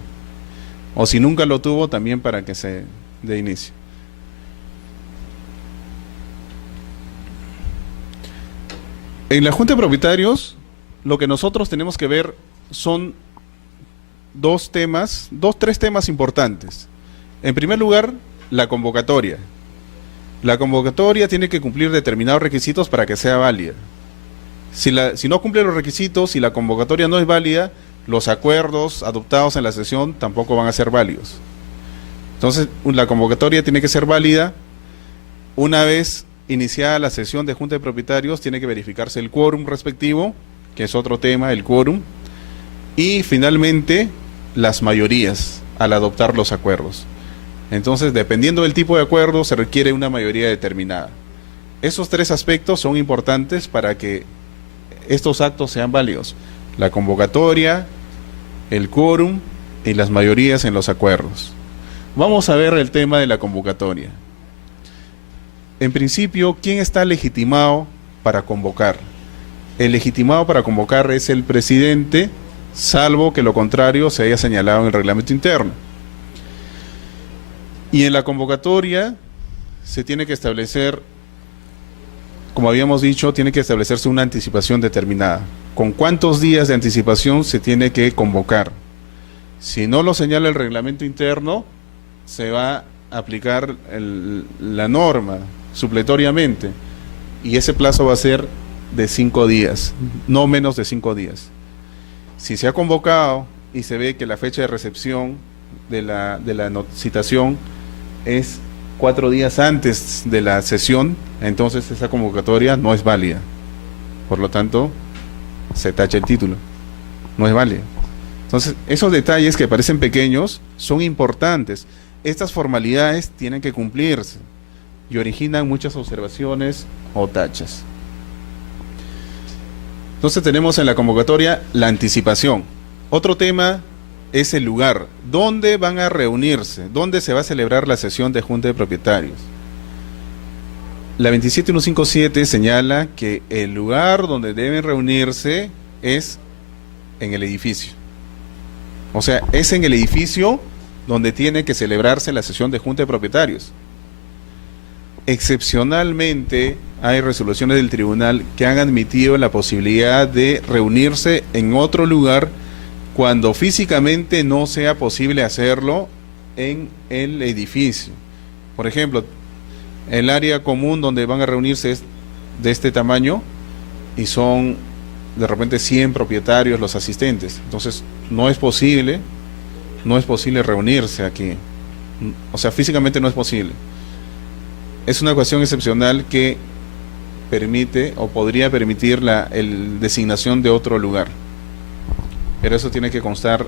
o si nunca lo tuvo, también para que se dé inicio. En la Junta de Propietarios, lo que nosotros tenemos que ver son tres temas importantes. En primer lugar, la convocatoria. La convocatoria tiene que cumplir determinados requisitos para que sea válida. Si no cumple los requisitos y la convocatoria no es válida, los acuerdos adoptados en la sesión tampoco van a ser válidos. Entonces, la convocatoria tiene que ser válida. Una vez iniciada la sesión de Junta de Propietarios, tiene que verificarse el quórum respectivo, que es otro tema, el quórum. Y finalmente, las mayorías al adoptar los acuerdos. Entonces, dependiendo del tipo de acuerdo, se requiere una mayoría determinada. Esos tres aspectos son importantes para que estos actos sean válidos: la convocatoria, el quórum y las mayorías en los acuerdos. Vamos a ver el tema de la convocatoria. En principio, ¿quién está legitimado para convocar? El legitimado para convocar es el presidente, salvo que lo contrario se haya señalado en el reglamento interno. Y en la convocatoria se tiene que establecer, como habíamos dicho, tiene que establecerse una anticipación determinada. ¿Con cuántos días de anticipación se tiene que convocar? Si no lo señala el reglamento interno, se va a aplicar la norma supletoriamente, y ese plazo va a ser de 5 días, no menos de 5 días. Si se ha convocado y se ve que la fecha de recepción de la citación es 4 días antes de la sesión, entonces esa convocatoria no es válida. Por lo tanto, se tacha el título. No es válida. Entonces, esos detalles que parecen pequeños son importantes. Estas formalidades tienen que cumplirse y originan muchas observaciones o tachas. Entonces tenemos en la convocatoria la anticipación. Otro tema es el lugar. ¿Dónde van a reunirse? ¿Dónde se va a celebrar la sesión de Junta de Propietarios? La 27157 señala que el lugar donde deben reunirse es en el edificio. O sea, es en el edificio donde tiene que celebrarse la sesión de Junta de Propietarios. Excepcionalmente hay resoluciones del tribunal que han admitido la posibilidad de reunirse en otro lugar cuando físicamente no sea posible hacerlo en el edificio. Por ejemplo, el área común donde van a reunirse es de este tamaño y son de repente 100 propietarios los asistentes. Entonces no es posible reunirse aquí. O sea, físicamente no es posible. Es una cuestión excepcional que permite o podría permitir la designación de otro lugar. Pero eso tiene que constar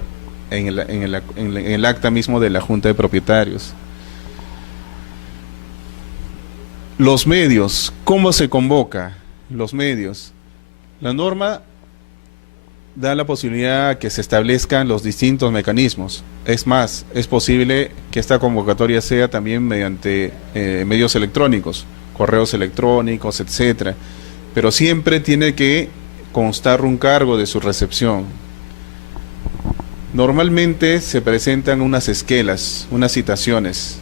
en el acta mismo de la Junta de Propietarios. Los medios, ¿cómo se convoca? Los medios. La norma da la posibilidad a que se establezcan los distintos mecanismos. Es más, es posible que esta convocatoria sea también mediante medios electrónicos, correos electrónicos, etcétera. Pero siempre tiene que constar un cargo de su recepción. Normalmente se presentan unas esquelas, unas citaciones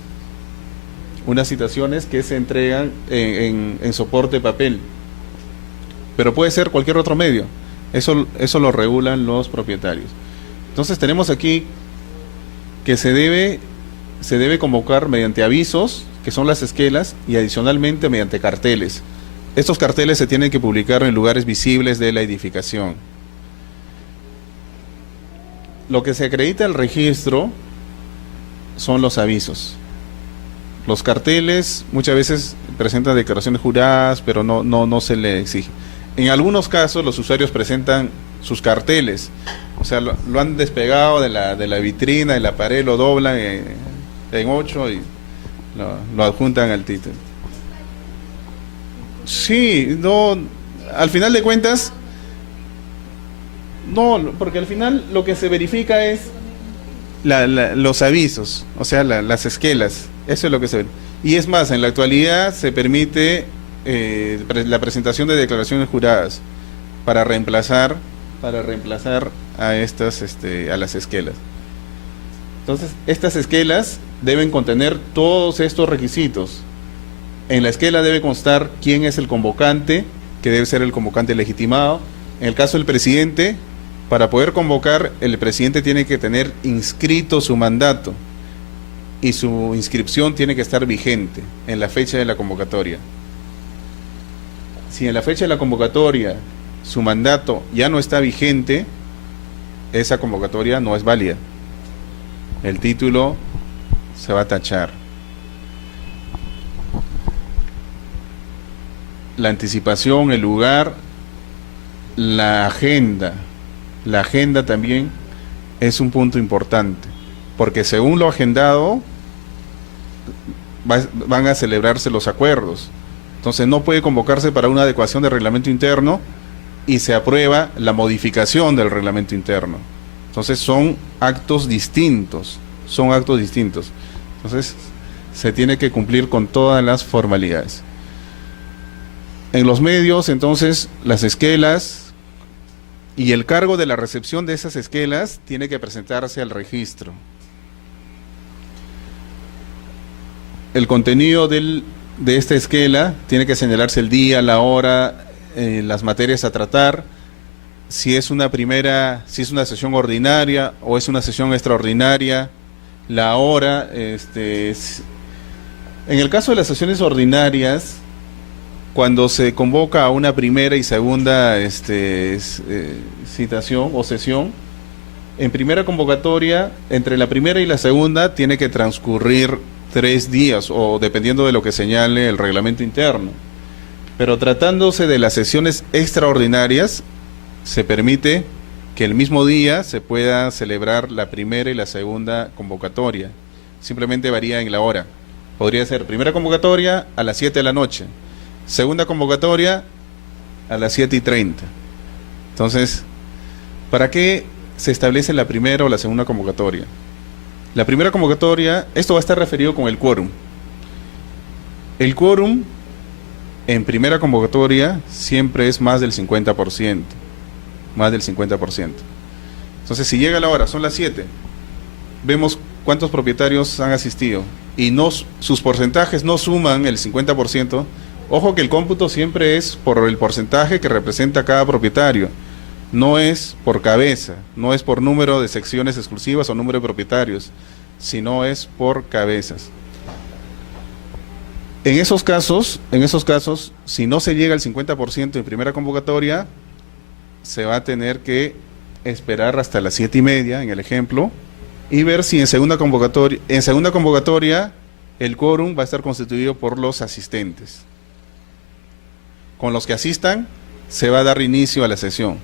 que se entregan en soporte papel, pero puede ser cualquier otro medio. Eso lo regulan los propietarios. Entonces tenemos aquí que se debe convocar mediante avisos, que son las esquelas, y adicionalmente mediante carteles. Estos carteles se tienen que publicar en lugares visibles de la edificación. Lo que se acredita al registro son los avisos. Los carteles muchas veces presentan declaraciones juradas, pero no se le exige. En algunos casos los usuarios presentan sus carteles, o sea, lo han despegado de la vitrina, de la pared, lo doblan en 8 y lo adjuntan al título. Sí, no, al final de cuentas, no, porque al final lo que se verifica es los avisos, o sea, las esquelas, eso es lo que se ve. Y es más, en la actualidad se permite la presentación de declaraciones juradas para reemplazar a estas a las esquelas. Entonces, estas esquelas deben contener todos estos requisitos. En la esquela debe constar quién es el convocante, que debe ser el convocante legitimado. En el caso del presidente, para poder convocar, el presidente tiene que tener inscrito su mandato y su inscripción tiene que estar vigente en la fecha de la convocatoria. Si en la fecha de la convocatoria su mandato ya no está vigente, esa convocatoria no es válida. El título se va a tachar. La anticipación, el lugar, la agenda. La agenda también es un punto importante, porque según lo agendado van a celebrarse los acuerdos. Entonces no puede convocarse para una adecuación del reglamento interno y se aprueba la modificación del reglamento interno. Entonces son actos distintos, Entonces se tiene que cumplir con todas las formalidades. En los medios, entonces, las esquelas y el cargo de la recepción de esas esquelas tiene que presentarse al registro. El contenido de esta esquela tiene que señalarse el día, la hora, las materias a tratar, si es una sesión ordinaria o es una sesión extraordinaria, la hora. En el caso de las sesiones ordinarias, cuando se convoca a una primera y segunda citación o sesión, en primera convocatoria, entre la primera y la segunda, tiene que transcurrir 3 días, o dependiendo de lo que señale el reglamento interno. Pero tratándose de las sesiones extraordinarias, se permite que el mismo día se pueda celebrar la primera y la segunda convocatoria. Simplemente varía en la hora. Podría ser primera convocatoria a las 7 de la noche, segunda convocatoria a las 7:30. Entonces, ¿para qué se establece la primera o la segunda convocatoria? La primera convocatoria, esto va a estar referido con el quórum. El quórum en primera convocatoria siempre es más del 50%. Entonces, si llega la hora, son las 7, vemos cuántos propietarios han asistido y sus porcentajes no suman el 50%. Ojo que el cómputo siempre es por el porcentaje que representa cada propietario, no es por cabeza, no es por número de secciones exclusivas o número de propietarios, sino es por cabezas. En esos casos, si no se llega al 50% en primera convocatoria, se va a tener que esperar hasta las 7:30, en el ejemplo, y ver si en segunda convocatoria el quórum va a estar constituido por los asistentes. Con los que asistan, se va a dar inicio a la sesión.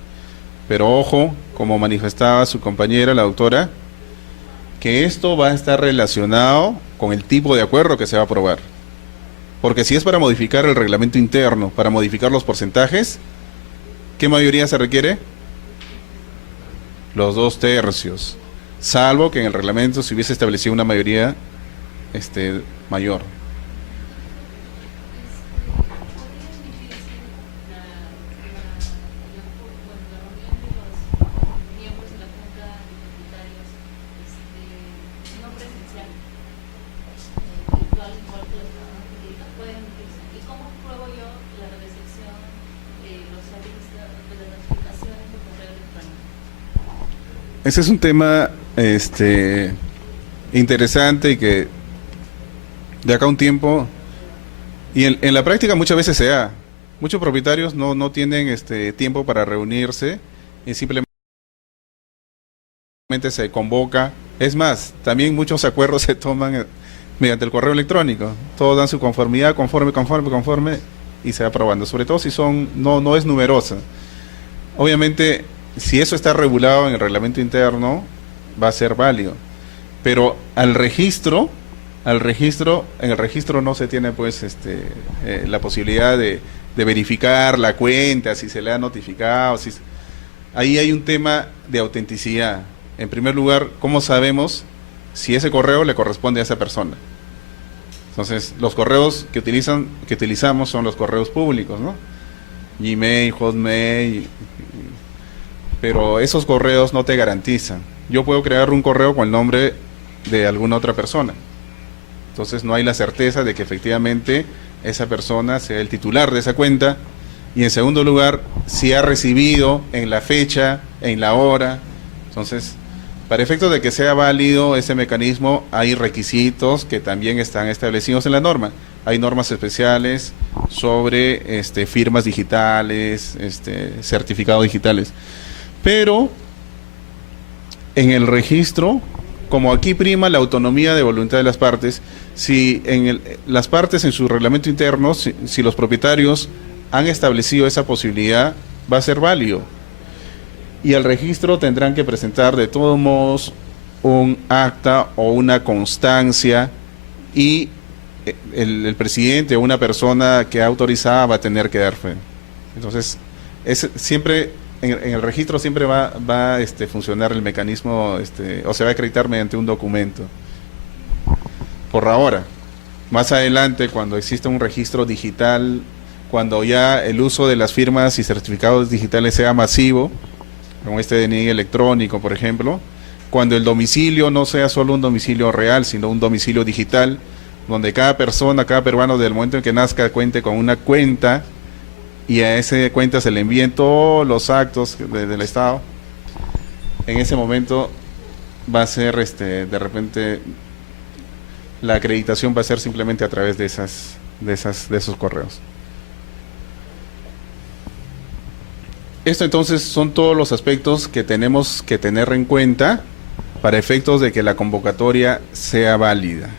Pero ojo, como manifestaba su compañera, la doctora, que esto va a estar relacionado con el tipo de acuerdo que se va a aprobar. Porque si es para modificar el reglamento interno, para modificar los porcentajes, ¿qué mayoría se requiere? Los 2/3, salvo que en el reglamento se hubiese establecido una mayoría mayor. Ese es un tema interesante y que de acá a un tiempo, y en la práctica muchas veces se da. Muchos propietarios no tienen tiempo para reunirse y simplemente se convoca. Es más, también muchos acuerdos se toman mediante el correo electrónico. Todos dan su conformidad, conforme, y se va aprobando. Sobre todo si no es numerosa. Obviamente, si eso está regulado en el reglamento interno, va a ser válido. Pero en el registro no se tiene pues la posibilidad de verificar la cuenta, si se le ha notificado, ahí hay un tema de autenticidad. En primer lugar, ¿cómo sabemos si ese correo le corresponde a esa persona? Entonces, los correos que utilizamos son los correos públicos, ¿no? Gmail, Hotmail, pero esos correos no te garantizan. Yo puedo crear un correo con el nombre de alguna otra persona. Entonces no hay la certeza de que efectivamente esa persona sea el titular de esa cuenta. Y en segundo lugar, si ha recibido en la fecha, en la hora. Entonces, para efectos de que sea válido ese mecanismo, hay requisitos que también están establecidos en la norma. Hay normas especiales sobre firmas digitales, certificados digitales. Pero en el registro, como aquí prima la autonomía de voluntad de las partes, si las partes en su reglamento interno, si los propietarios han establecido esa posibilidad, va a ser válido. Y al registro tendrán que presentar de todos modos un acta o una constancia, y el presidente o una persona que ha autorizado va a tener que dar fe. Entonces, siempre en el registro siempre va a funcionar el mecanismo, o se va a acreditar mediante un documento. Por ahora, más adelante, cuando exista un registro digital, cuando ya el uso de las firmas y certificados digitales sea masivo, como DNI electrónico, por ejemplo, cuando el domicilio no sea solo un domicilio real, sino un domicilio digital, donde cada persona, cada peruano, del momento en que nazca, cuente con una cuenta, y a esa cuenta se le envíen todos los actos del Estado, en ese momento va a ser, de repente, la acreditación va a ser simplemente a través de esos correos. Esto entonces son todos los aspectos que tenemos que tener en cuenta para efectos de que la convocatoria sea válida.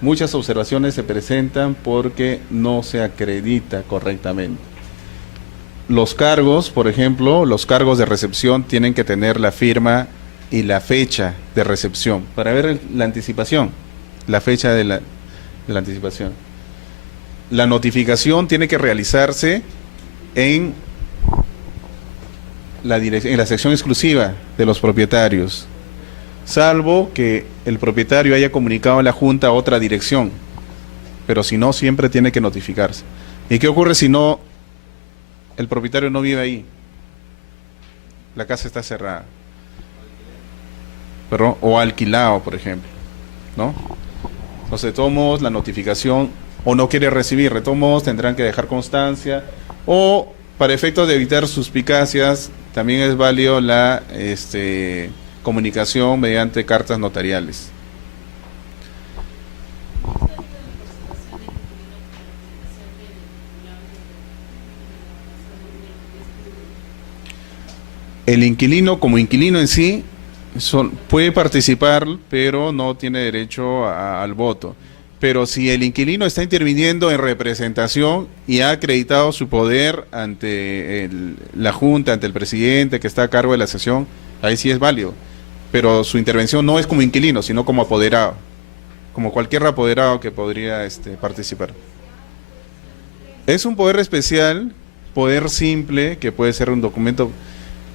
Muchas observaciones se presentan porque no se acredita correctamente. Los cargos, por ejemplo, los cargos de recepción tienen que tener la firma y la fecha de recepción para ver la anticipación, la fecha de la anticipación. La notificación tiene que realizarse en la sección exclusiva de los propietarios, salvo que el propietario haya comunicado a la Junta otra dirección, pero si no, siempre tiene que notificarse. ¿Y qué ocurre si no, el propietario no vive ahí? La casa está cerrada, o alquilado, por ejemplo, ¿no? Entonces, de todos modos, la notificación, o no quiere recibir, de todos modos tendrán que dejar constancia, o para efectos de evitar suspicacias, también es válido la comunicación mediante cartas notariales. El inquilino, como inquilino en sí, puede participar, pero no tiene derecho al voto. Pero si el inquilino está interviniendo en representación y ha acreditado su poder ante la Junta, ante el presidente que está a cargo de la sesión, ahí sí es válido. Pero su intervención no es como inquilino, sino como apoderado. como cualquier apoderado que podría participar. Es un poder especial, poder simple, que puede ser un documento,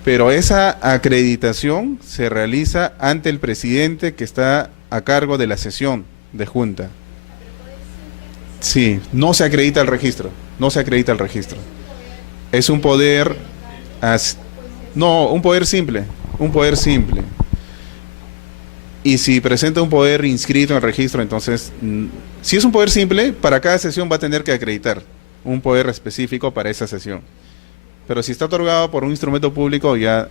pero esa acreditación se realiza ante el presidente que está a cargo de la sesión de junta. Sí, no se acredita el registro, no se acredita el registro. Es un poder, no, un poder simple, un poder simple. Y si presenta un poder inscrito en el registro, entonces, si es un poder simple, para cada sesión va a tener que acreditar un poder específico para esa sesión. Pero si está otorgado por un instrumento público, ya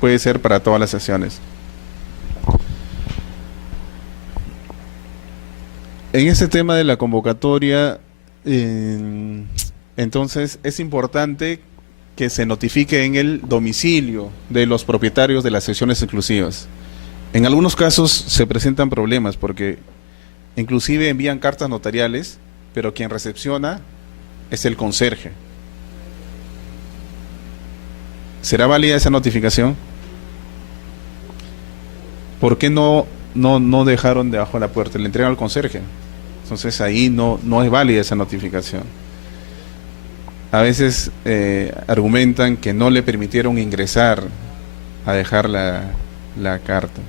puede ser para todas las sesiones. En ese tema de la convocatoria, entonces es importante que se notifique en el domicilio de los propietarios de las sesiones exclusivas. En algunos casos se presentan problemas porque inclusive envían cartas notariales, pero quien recepciona es el conserje. ¿Será válida esa notificación? ¿Por qué no dejaron debajo de la puerta? Le entregan al conserje. Entonces ahí no es válida esa notificación. A veces argumentan que no le permitieron ingresar a dejar la carta.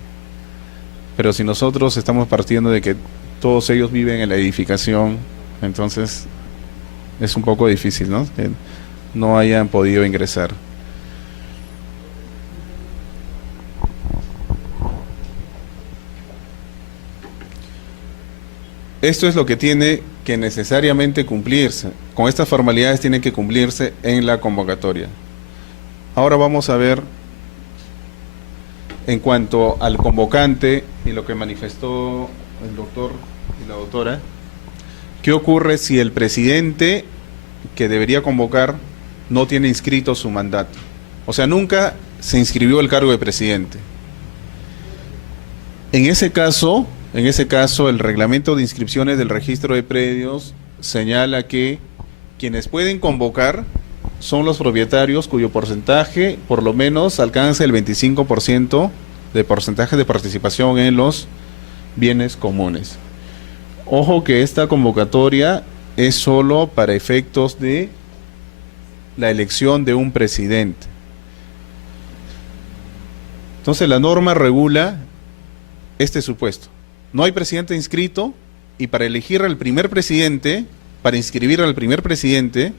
Pero si nosotros estamos partiendo de que todos ellos viven en la edificación, entonces es un poco difícil, ¿no? Que no hayan podido ingresar. Esto es lo que tiene que necesariamente cumplirse. Con estas formalidades tienen que cumplirse en la convocatoria. Ahora vamos a ver, en cuanto al convocante y lo que manifestó el doctor y la doctora, ¿qué ocurre si el presidente que debería convocar no tiene inscrito su mandato? O sea, nunca se inscribió el cargo de presidente. En ese caso, el reglamento de inscripciones del registro de predios señala que quienes pueden convocar son los propietarios cuyo porcentaje por lo menos alcanza el 25% de porcentaje de participación en los bienes comunes. Ojo que esta convocatoria es solo para efectos de la elección de un presidente. Entonces la norma regula este supuesto. No hay presidente inscrito y para elegir al primer presidente, para inscribir al primer presidente,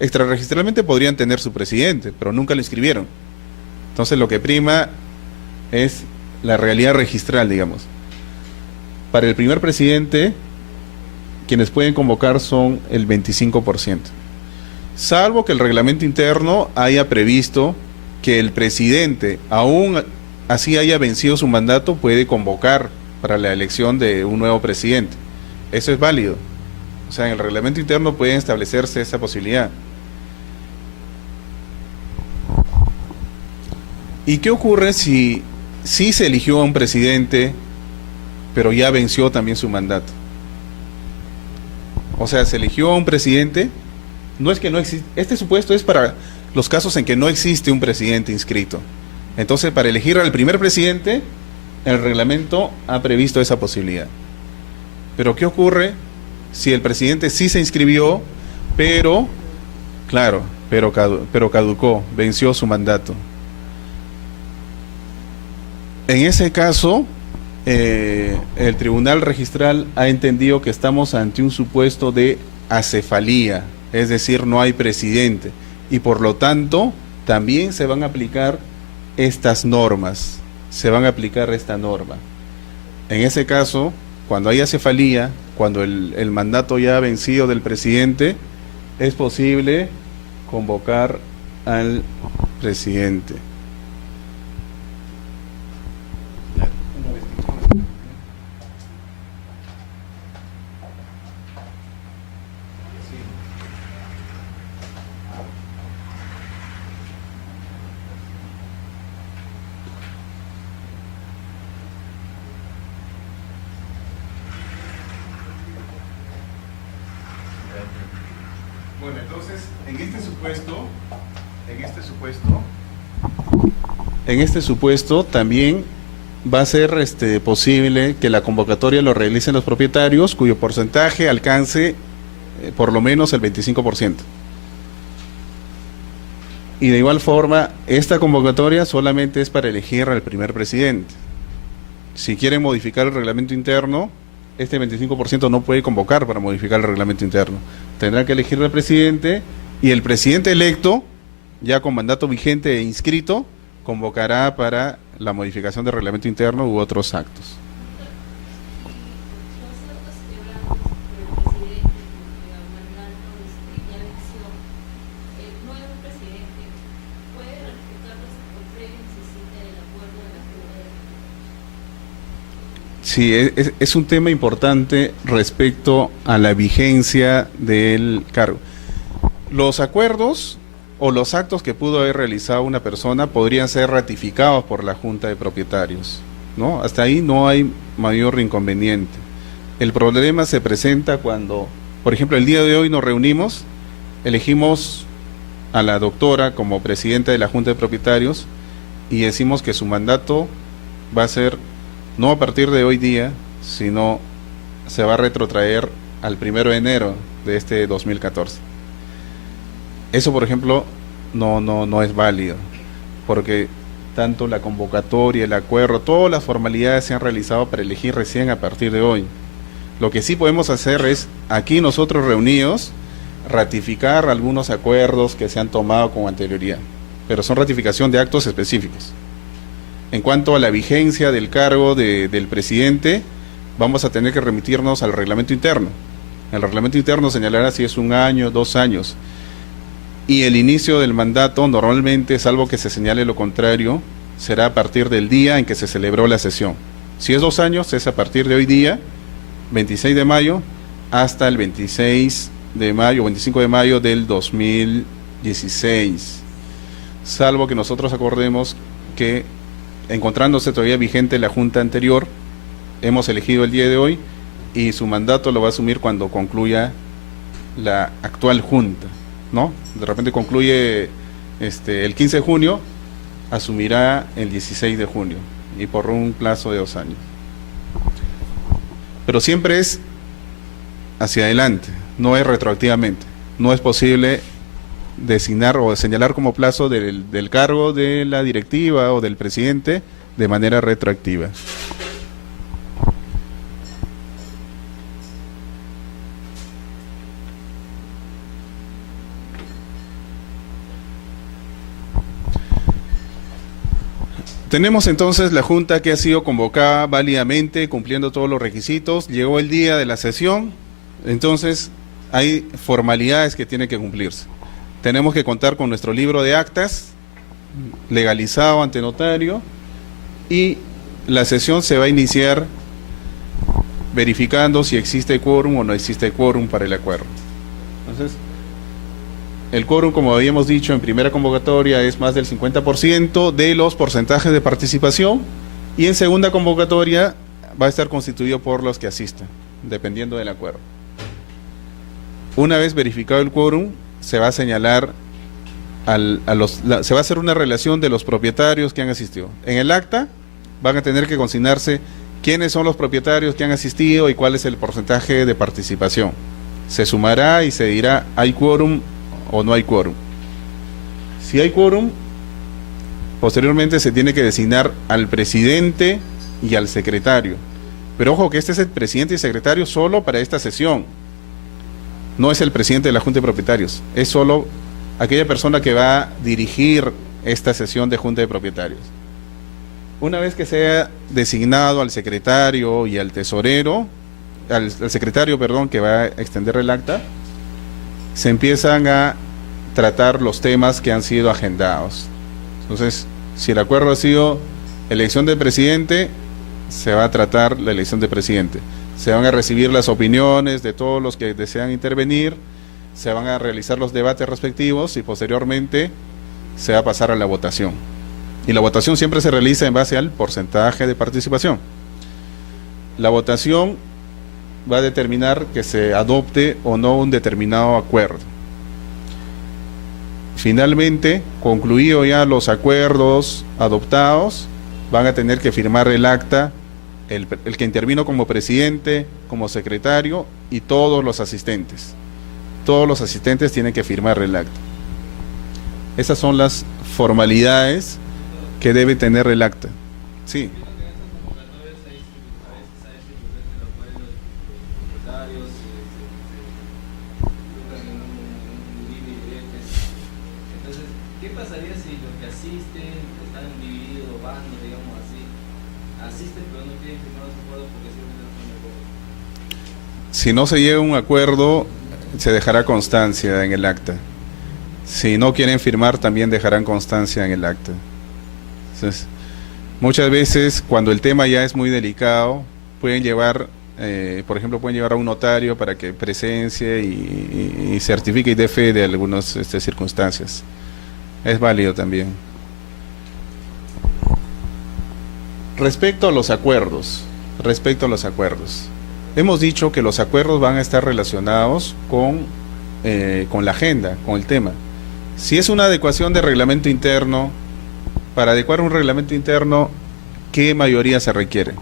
extrarregistralmente podrían tener su presidente, pero nunca lo inscribieron. Entonces lo que prima es la realidad registral, digamos. Para el primer presidente, quienes pueden convocar son el 25%. Salvo que el reglamento interno haya previsto que el presidente, aún así haya vencido su mandato, puede convocar para la elección de un nuevo presidente. Eso es válido. O sea, en el reglamento interno puede establecerse esa posibilidad. ¿Y qué ocurre si se eligió a un presidente, pero ya venció también su mandato? O sea, se eligió a un presidente, no es que no existe, este supuesto es para los casos en que no existe un presidente inscrito. Entonces, para elegir al primer presidente, el reglamento ha previsto esa posibilidad. Pero ¿qué ocurre si el presidente sí se inscribió, pero caducó, venció su mandato? En ese caso, el Tribunal Registral ha entendido que estamos ante un supuesto de acefalía, es decir, no hay presidente, y por lo tanto también se van a aplicar estas normas, se van a aplicar esta norma. En ese caso, cuando hay acefalía, cuando el mandato ya ha vencido del presidente, es posible convocar al presidente. Bueno, entonces, en este supuesto también va a ser posible que la convocatoria lo realicen los propietarios cuyo porcentaje alcance por lo menos el 25%. Y de igual forma, esta convocatoria solamente es para elegir al primer presidente. Si quieren modificar el reglamento interno, este 25% no puede convocar para modificar el reglamento interno. Tendrán que elegir al presidente, y el presidente electo, ya con mandato vigente e inscrito, convocará para la modificación del reglamento interno u otros actos. Sí, es un tema importante respecto a la vigencia del cargo. Los acuerdos o los actos que pudo haber realizado una persona podrían ser ratificados por la Junta de Propietarios, ¿no? Hasta ahí no hay mayor inconveniente. El problema se presenta cuando, por ejemplo, el día de hoy nos reunimos, elegimos a la doctora como presidenta de la Junta de Propietarios y decimos que su mandato va a ser no a partir de hoy día, sino se va a retrotraer al 1 de enero de este 2014. Eso, por ejemplo, no es válido, porque tanto la convocatoria, el acuerdo, todas las formalidades se han realizado para elegir recién a partir de hoy. Lo que sí podemos hacer es, aquí nosotros reunidos, ratificar algunos acuerdos que se han tomado con anterioridad, pero son ratificación de actos específicos. En cuanto a la vigencia del cargo del presidente, vamos a tener que remitirnos al reglamento interno. El reglamento interno señalará si es 1 año, 2 años. Y el inicio del mandato, normalmente, salvo que se señale lo contrario, será a partir del día en que se celebró la sesión. Si es 2 años, es a partir de hoy día, 26 de mayo, hasta el 26 de mayo, 25 de mayo del 2016. Salvo que nosotros acordemos que, encontrándose todavía vigente la junta anterior, hemos elegido el día de hoy y su mandato lo va a asumir cuando concluya la actual junta, ¿no? De repente concluye el 15 de junio, asumirá el 16 de junio y por un plazo de 2 años. Pero siempre es hacia adelante, no es retroactivamente. No es posible designar o señalar como plazo del cargo de la directiva o del presidente de manera retroactiva. Tenemos entonces la junta que ha sido convocada válidamente, cumpliendo todos los requisitos. Llegó el día de la sesión, entonces hay formalidades que tienen que cumplirse. Tenemos que contar con nuestro libro de actas, legalizado ante notario, y la sesión se va a iniciar verificando si existe quórum o no existe quórum para el acuerdo. Entonces, el quórum, como habíamos dicho en primera convocatoria, es más del 50% de los porcentajes de participación, y en segunda convocatoria va a estar constituido por los que asistan, dependiendo del acuerdo. Una vez verificado el quórum, se va a señalar se va a hacer una relación de los propietarios que han asistido. En el acta van a tener que consignarse quiénes son los propietarios que han asistido y cuál es el porcentaje de participación. Se sumará y se dirá, ¿hay quórum o no hay quórum? Si hay quórum, posteriormente se tiene que designar al presidente y al secretario. Pero ojo que este es el presidente y secretario solo para esta sesión. No es el presidente de la Junta de Propietarios, es solo aquella persona que va a dirigir esta sesión de Junta de Propietarios. Una vez que sea designado al secretario y al tesorero, al secretario, perdón, que va a extender el acta, se empiezan a tratar los temas que han sido agendados. Entonces, si el acuerdo ha sido elección del presidente, se va a tratar la elección del presidente. Se van a recibir las opiniones de todos los que desean intervenir, se van a realizar los debates respectivos y posteriormente se va a pasar a la votación. Y la votación siempre se realiza en base al porcentaje de participación. La votación va a determinar que se adopte o no un determinado acuerdo. Finalmente, concluido ya los acuerdos adoptados, van a tener que firmar el acta el que intervino como presidente, como secretario y todos los asistentes. Todos los asistentes tienen que firmar el acta. Esas son las formalidades que debe tener el acta. Sí. ¿Qué pasaría si los que asisten están divididos, bandos, digamos así, asisten pero no quieren firmar los acuerdos porque siempre no están de acuerdo? Si no se llega a un acuerdo, se dejará constancia en el acta. Si no quieren firmar, también dejarán constancia en el acta. Entonces, muchas veces, cuando el tema ya es muy delicado, pueden llevar, por ejemplo, pueden llevar a un notario para que presencie y certifique y dé fe de algunas circunstancias. Es válido también. Respecto a los acuerdos, hemos dicho que los acuerdos van a estar relacionados con la agenda, con el tema. Si es una adecuación de reglamento interno, para adecuar un reglamento interno, ¿qué mayoría se requiere?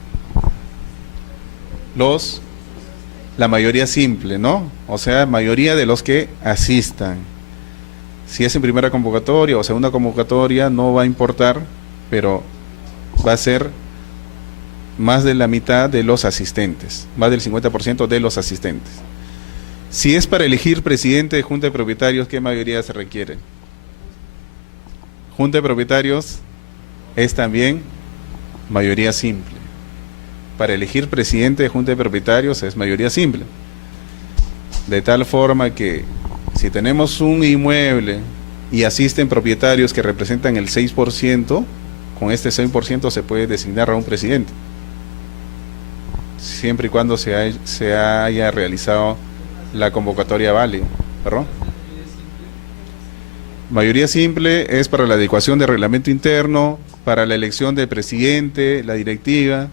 La mayoría simple, ¿no? O sea, mayoría de los que asistan. Si es en primera convocatoria o segunda convocatoria, no va a importar, pero va a ser más de la mitad de los asistentes, más del 50% de los asistentes. Si es para elegir presidente de Junta de Propietarios, ¿qué mayoría se requiere? Junta de Propietarios es también mayoría simple. Para elegir presidente de Junta de Propietarios es mayoría simple. De tal forma que si tenemos un inmueble y asisten propietarios que representan el 6%, con este 6% se puede designar a un presidente, siempre y cuando se haya realizado la convocatoria válida. ¿Perdón? Mayoría simple es para la adecuación de reglamento interno, para la elección del presidente, la directiva.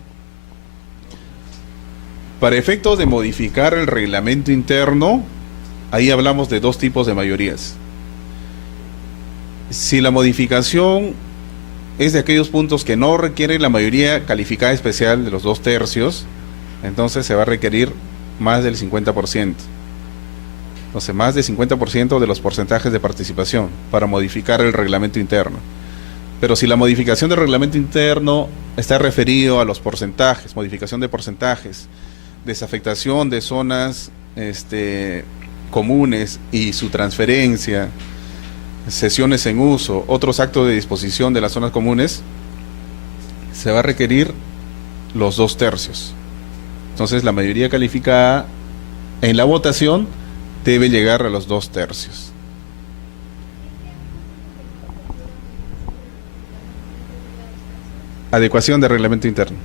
Para efectos de modificar el reglamento interno, ahí hablamos de dos tipos de mayorías. Si la modificación es de aquellos puntos que no requieren la mayoría calificada especial de los 2/3, entonces se va a requerir más del 50%. Entonces, más del 50% de los porcentajes de participación para modificar el reglamento interno. Pero si la modificación del reglamento interno está referido a los porcentajes, modificación de porcentajes, desafectación de zonas comunes y su transferencia, sesiones en uso, otros actos de disposición de las zonas comunes, se va a requerir los 2/3. Entonces, la mayoría calificada en la votación debe llegar a los 2/3. Adecuación de reglamento interno.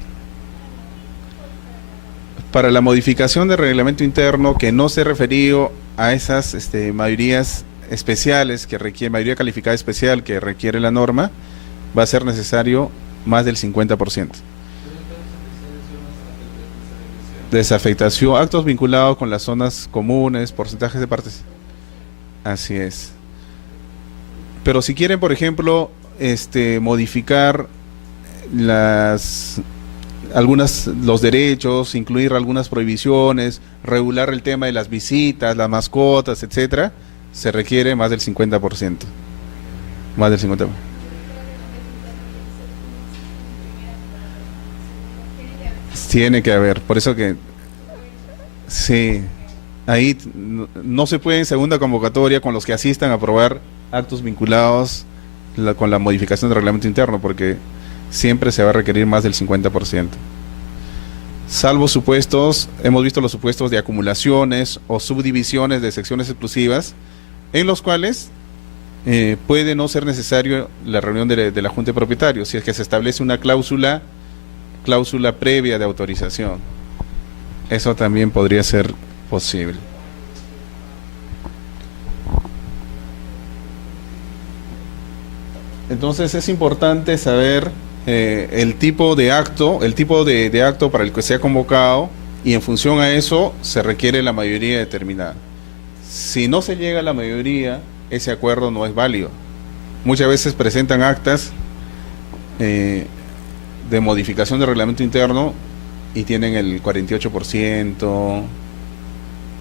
Para la modificación del reglamento interno que no se referido a esas mayorías especiales que requiere, mayoría calificada especial que requiere la norma, va a ser necesario más del 50%. Desafectación, actos vinculados con las zonas comunes, porcentajes de partes. Así es. Pero si quieren, por ejemplo, modificar los derechos, incluir algunas prohibiciones, regular el tema de las visitas, las mascotas, etcétera, se requiere más del 50%. Más del 50%. Tiene que haber, por eso que sí, ahí no se puede en segunda convocatoria con los que asistan a aprobar actos vinculados con la modificación del reglamento interno, porque siempre se va a requerir más del 50%. Salvo supuestos, hemos visto los supuestos de acumulaciones o subdivisiones de secciones exclusivas, en los cuales puede no ser necesario la reunión de la Junta de Propietarios, si es que se establece una cláusula previa de autorización. Eso también podría ser posible. Entonces es importante saber el tipo de acto, para el que se ha convocado, y en función a eso se requiere la mayoría determinada. Si no se llega a la mayoría, ese acuerdo no es válido. Muchas veces presentan actas de modificación del reglamento interno y tienen el 48%,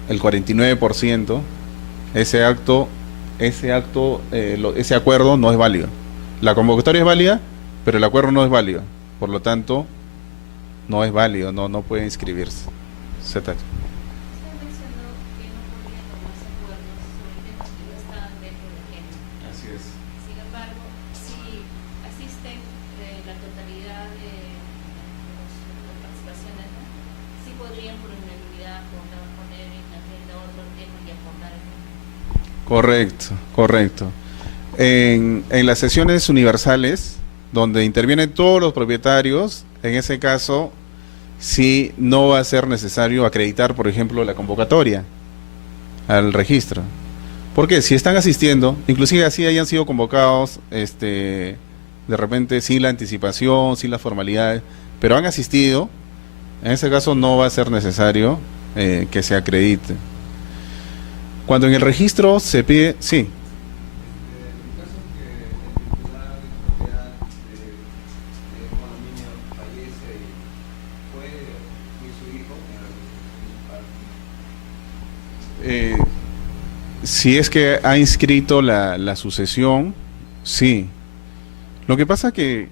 el 49%, ese acuerdo no es válido. La convocatoria es válida, pero el acuerdo no es válido. Por lo tanto, no es válido, no puede inscribirse. Usted mencionó que no podría tomarse acuerdos sobre temas que no estaban dentro de la agenda. Así es. Sin embargo, si asisten la totalidad de las participaciones, ¿no? Sí podrían por unanimidad poner en la agenda otro tema y acordar el mismo. Correcto. En las sesiones universales, donde intervienen todos los propietarios, en ese caso, sí no va a ser necesario acreditar, por ejemplo, la convocatoria al registro. Porque si están asistiendo, inclusive así hayan sido convocados, de repente sin la anticipación, sin las formalidades, pero han asistido, en ese caso no va a ser necesario que se acredite. Cuando en el registro se pide, sí. En el caso que el titular de propiedad de un condominio fallece y puede ir su hijo en la Si es que ha inscrito la sucesión, sí. Lo que pasa que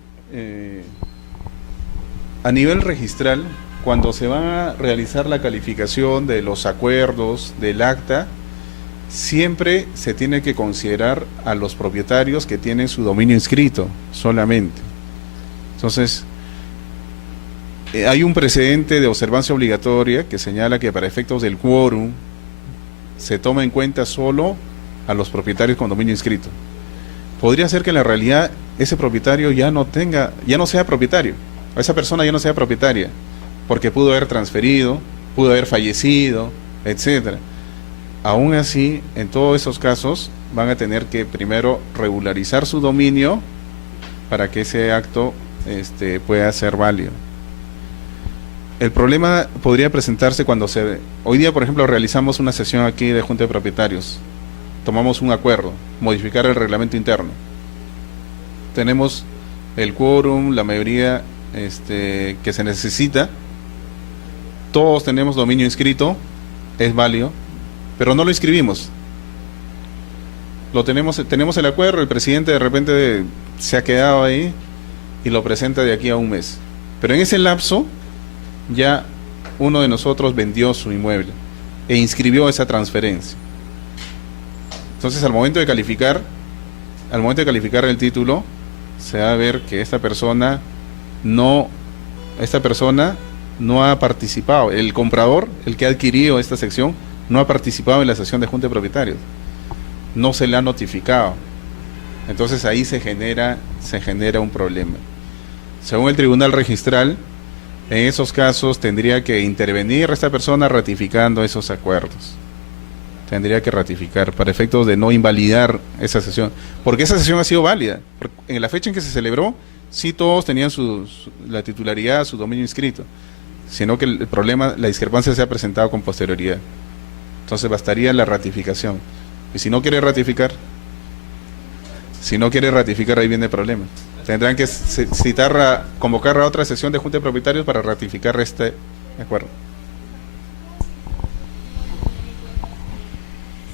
a nivel registral, cuando se va a realizar la calificación de los acuerdos, del acta, siempre se tiene que considerar a los propietarios que tienen su dominio inscrito solamente. Entonces, hay un precedente de observancia obligatoria que señala que para efectos del quórum se toma en cuenta solo a los propietarios con dominio inscrito. Podría ser que en la realidad ese propietario ya no sea propietario, o esa persona ya no sea propietaria, porque pudo haber transferido, pudo haber fallecido, etcétera. Aún así, en todos esos casos, van a tener que primero regularizar su dominio para que ese acto pueda ser válido. El problema podría presentarse cuando hoy día, por ejemplo, realizamos una sesión aquí de Junta de Propietarios. Tomamos un acuerdo, modificar el reglamento interno. Tenemos el quórum, la mayoría que se necesita. Todos tenemos dominio inscrito, es válido, pero no lo inscribimos. Tenemos el acuerdo, el presidente de repente se ha quedado ahí y lo presenta de aquí a un mes. Pero en ese lapso ya uno de nosotros vendió su inmueble e inscribió esa transferencia. Entonces, al momento de calificar el título, se va a ver que esta persona no ha participado. El comprador, el que ha adquirido esta sección, no ha participado en la sesión de Junta de Propietarios. No se le ha notificado. Entonces ahí se genera un problema. Según el Tribunal Registral, en esos casos tendría que intervenir esta persona ratificando esos acuerdos. Tendría que ratificar para efectos de no invalidar esa sesión. Porque esa sesión ha sido válida. En la fecha en que se celebró, sí todos tenían la titularidad, su dominio inscrito. Sino que el problema, la discrepancia se ha presentado con posterioridad. Entonces bastaría la ratificación. Y si no quiere ratificar, ahí viene el problema. Tendrán que convocar a otra sesión de Junta de Propietarios para ratificar este acuerdo. Si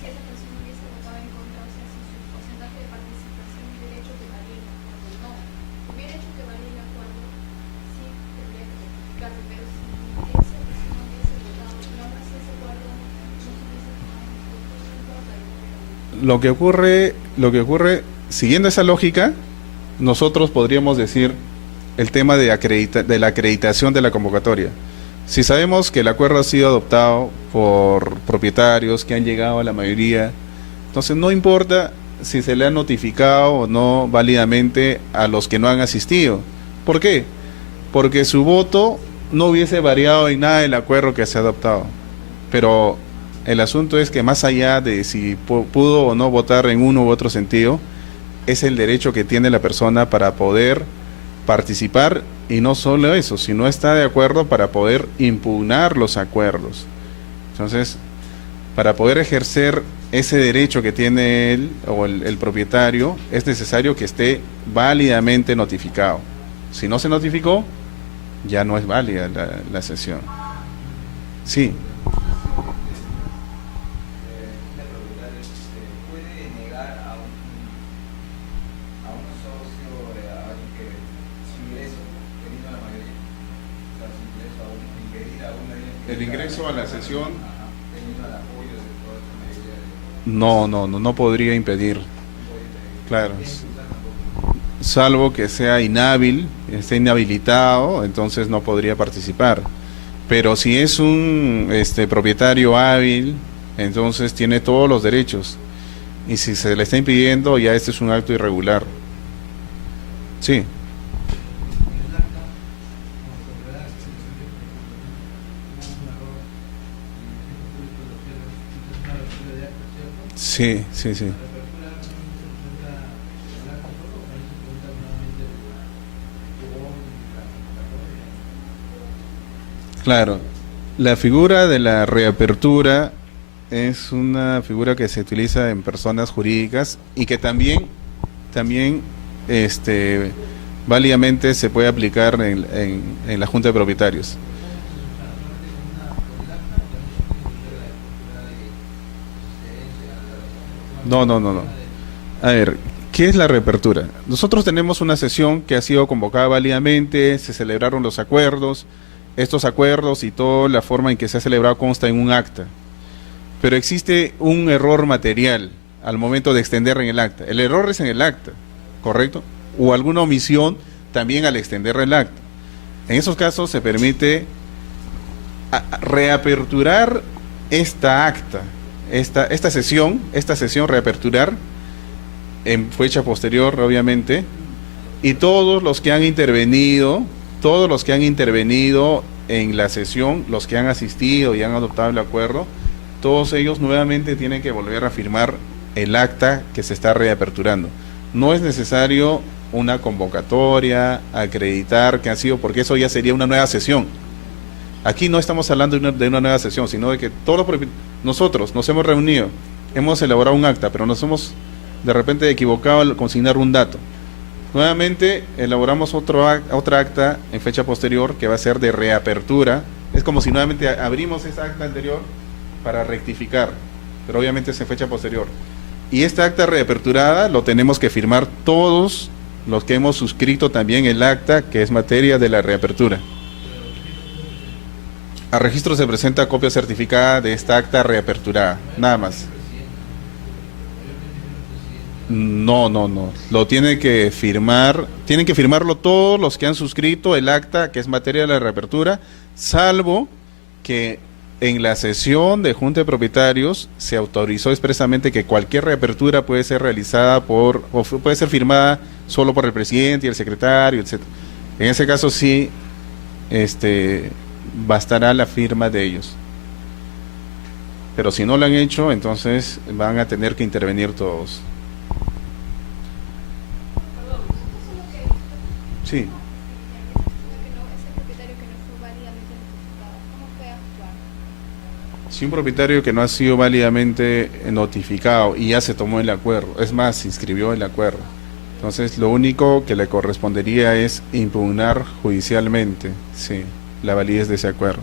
esa persona hubiese votado en contra, o sea, si su porcentaje de participación hubiera hecho que valiera el acuerdo, no hubiera hecho que valiera el acuerdo, sí tendría que ratificarse, pero si esa persona hubiese votado y aún así ese acuerdo no se hubiese tomado en cuenta, Lo que ocurre, siguiendo esa lógica, nosotros podríamos decir el tema de la acreditación de la convocatoria. Si sabemos que el acuerdo ha sido adoptado por propietarios que han llegado a la mayoría, entonces no importa si se le ha notificado o no válidamente a los que no han asistido. ¿Por qué? Porque su voto no hubiese variado en nada el acuerdo que se ha adoptado. Pero el asunto es que más allá de si pudo o no votar en uno u otro sentido, es el derecho que tiene la persona para poder participar, y no solo eso, si no está de acuerdo, para poder impugnar los acuerdos. Entonces, para poder ejercer ese derecho que tiene él o el propietario, es necesario que esté válidamente notificado. Si no se notificó, ya no es válida la sesión. Sí. La propietaria puede negar a un socio, a alguien que su ingreso, teniendo la mayoría, o sea, su ingreso a uno, impedir a uno de ellos. El ingreso a la sesión Teniendo el apoyo de toda esta mayoría no podría impedir. de Claro. Salvo que sea inhábil, esté inhabilitado, entonces no podría participar. Pero si es un propietario hábil, entonces tiene todos los derechos. Y si se le está impidiendo, ya este es un acto irregular. Sí. En el acta, cuando se redacta, hubo un error en el registro público de los cielos, es una lectura de acta, ¿cierto? Sí, sí, sí. La reapertura no se presenta el acta solo, o ahí se presenta nuevamente el cupón y la convocatoria. Claro. La figura de la reapertura es una figura que se utiliza en personas jurídicas y que también válidamente se puede aplicar en la Junta de Propietarios. No. A ver, ¿qué es la reapertura? Nosotros tenemos una sesión que ha sido convocada válidamente, se celebraron los acuerdos, estos acuerdos y toda la forma en que se ha celebrado consta en un acta. Pero existe un error material al momento de extender en el acta. El error es en el acta, ¿correcto? O alguna omisión también al extender el acta. En esos casos se permite reaperturar esta acta, esta sesión reaperturar en fecha posterior, obviamente, y todos los que han intervenido en la sesión, los que han asistido y han adoptado el acuerdo, todos ellos nuevamente tienen que volver a firmar el acta que se está reaperturando. No es necesario una convocatoria, acreditar que ha sido, porque eso ya sería una nueva sesión. Aquí no estamos hablando de una nueva sesión, sino de que nosotros nos hemos reunido, hemos elaborado un acta, pero nos hemos de repente equivocado al consignar un dato. Nuevamente elaboramos otra acta en fecha posterior que va a ser de reapertura. Es como si nuevamente abrimos esa acta anterior para rectificar, pero obviamente es en fecha posterior. Y esta acta reaperturada lo tenemos que firmar todos los que hemos suscrito también el acta que es materia de la reapertura. A registro se presenta copia certificada de esta acta reaperturada, nada más. No. Lo tienen que firmarlo todos los que han suscrito el acta que es materia de la reapertura, salvo que en la sesión de Junta de Propietarios se autorizó expresamente que cualquier reapertura puede ser realizada puede ser firmada solo por el presidente y el secretario, etc. En ese caso sí, bastará la firma de ellos. Pero si no lo han hecho, entonces van a tener que intervenir todos. Sí. Ese propietario que no fue válidamente notificado, ¿cómo puede actuar? Si un propietario que no ha sido válidamente notificado y ya se tomó el acuerdo, es más, se inscribió el acuerdo, entonces lo único que le correspondería es impugnar judicialmente, sí, la validez de ese acuerdo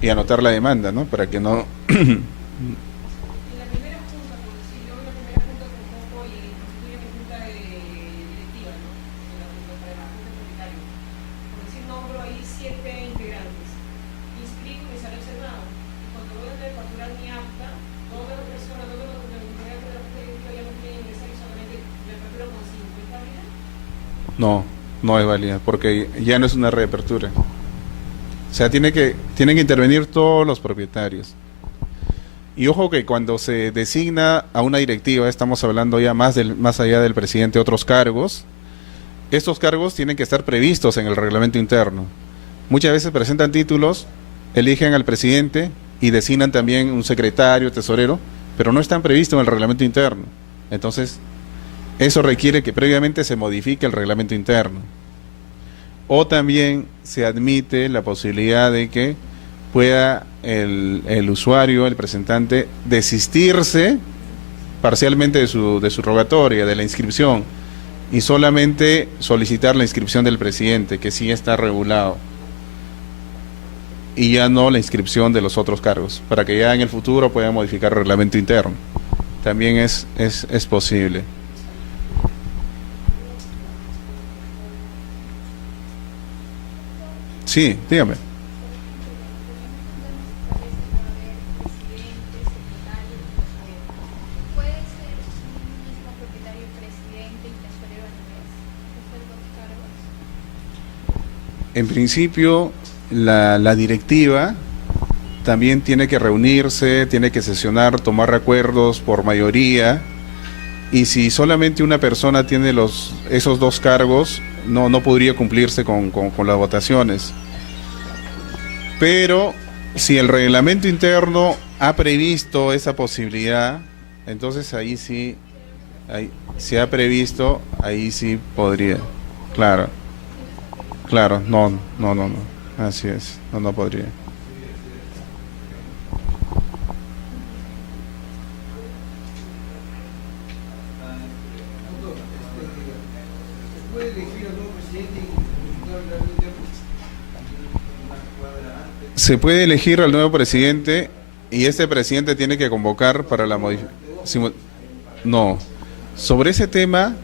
y anotar la demanda, ¿no? Para que no En la primera junta, por decirlo, en la primera junta convoco y constituye mi junta directiva, ¿no? En la junta, para la junta de propietarios. Por decir, nombro ahí 7 integrantes. Inscribo y me sale observado. Y cuando voy a refacturar mi acta, todas las personas, todos los integrantes de la junta directiva ya no pueden ingresar y solamente la factura con 5. ¿Está bien? no es válida, porque ya no es una reapertura. O sea, tienen que intervenir todos los propietarios. Y ojo que cuando se designa a una directiva, estamos hablando ya más allá del presidente, otros cargos, estos cargos tienen que estar previstos en el reglamento interno. Muchas veces presentan títulos, eligen al presidente y designan también un secretario, tesorero, pero no están previstos en el reglamento interno. Entonces, eso requiere que previamente se modifique el reglamento interno. O también se admite la posibilidad de que pueda el usuario, el presentante, desistirse parcialmente de su rogatoria, de la inscripción, y solamente solicitar la inscripción del presidente, que sí está regulado, y ya no la inscripción de los otros cargos, para que ya en el futuro puedan modificar el reglamento interno. También es posible. Sí, dígame. ¿Puede ser un mismo propietario presidente y tesorero a la vez? ¿Esos dos cargos? En principio, la directiva también tiene que reunirse, tiene que sesionar, tomar acuerdos por mayoría, y si solamente una persona tiene esos dos cargos, no podría cumplirse con las votaciones. Pero si el reglamento interno ha previsto esa posibilidad, entonces ahí sí, si ha previsto, ahí sí podría. Claro, no, así es, no podría. Doctor, ¿se puede elegir al nuevo presidente y consultar el reglamento interno? Se puede elegir al nuevo presidente y este presidente tiene que convocar para la modificación. No, sobre ese tema,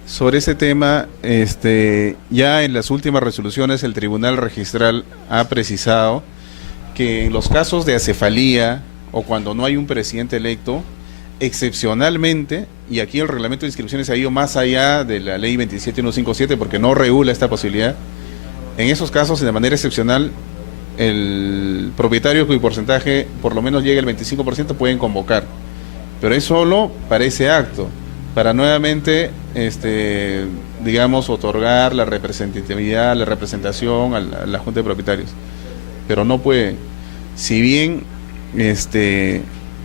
ya en las últimas resoluciones el Tribunal Registral ha precisado que en los casos de acefalía o cuando no hay un presidente electo, excepcionalmente, y aquí el reglamento de inscripciones ha ido más allá de la ley 27157 porque no regula esta posibilidad, en esos casos de manera excepcional el propietario cuyo porcentaje por lo menos llegue al 25% pueden convocar, pero es solo para ese acto, para nuevamente digamos otorgar la representatividad, la representación a la Junta de Propietarios, pero no puede, si bien de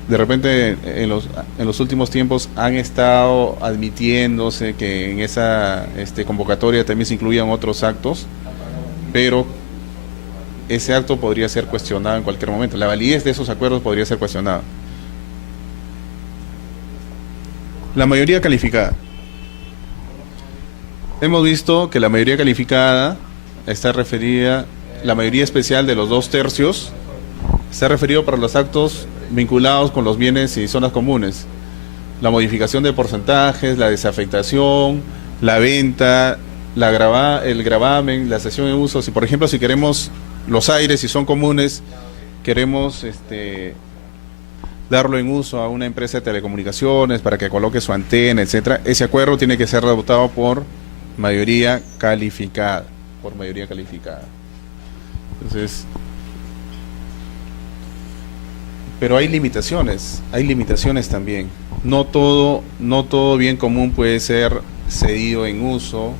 repente en los últimos tiempos han estado admitiéndose que en esa convocatoria también se incluían otros actos, pero ese acto podría ser cuestionado en cualquier momento. La validez de esos acuerdos podría ser cuestionada. La mayoría calificada. Hemos visto que la mayoría calificada está referida, la mayoría especial de los 2/3, está referido para los actos vinculados con los bienes y zonas comunes. La modificación de porcentajes, la desafectación, la venta, el gravamen, la cesión en uso. Si por ejemplo, si queremos los aires, si son comunes, queremos darlo en uso a una empresa de telecomunicaciones para que coloque su antena, etcétera, ese acuerdo tiene que ser adoptado por mayoría calificada, Entonces, pero hay limitaciones también. No todo bien común puede ser cedido en uso.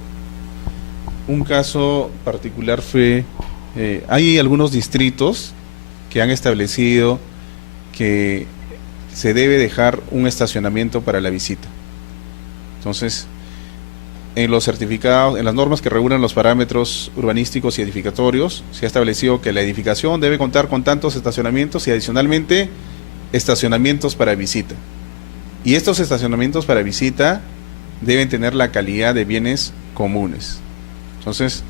Un caso particular fue, hay algunos distritos que han establecido que se debe dejar un estacionamiento para la visita. Entonces, en los certificados, en las normas que regulan los parámetros urbanísticos y edificatorios, se ha establecido que la edificación debe contar con tantos estacionamientos y adicionalmente estacionamientos para visita. Y estos estacionamientos para visita deben tener la calidad de bienes comunes. Entonces,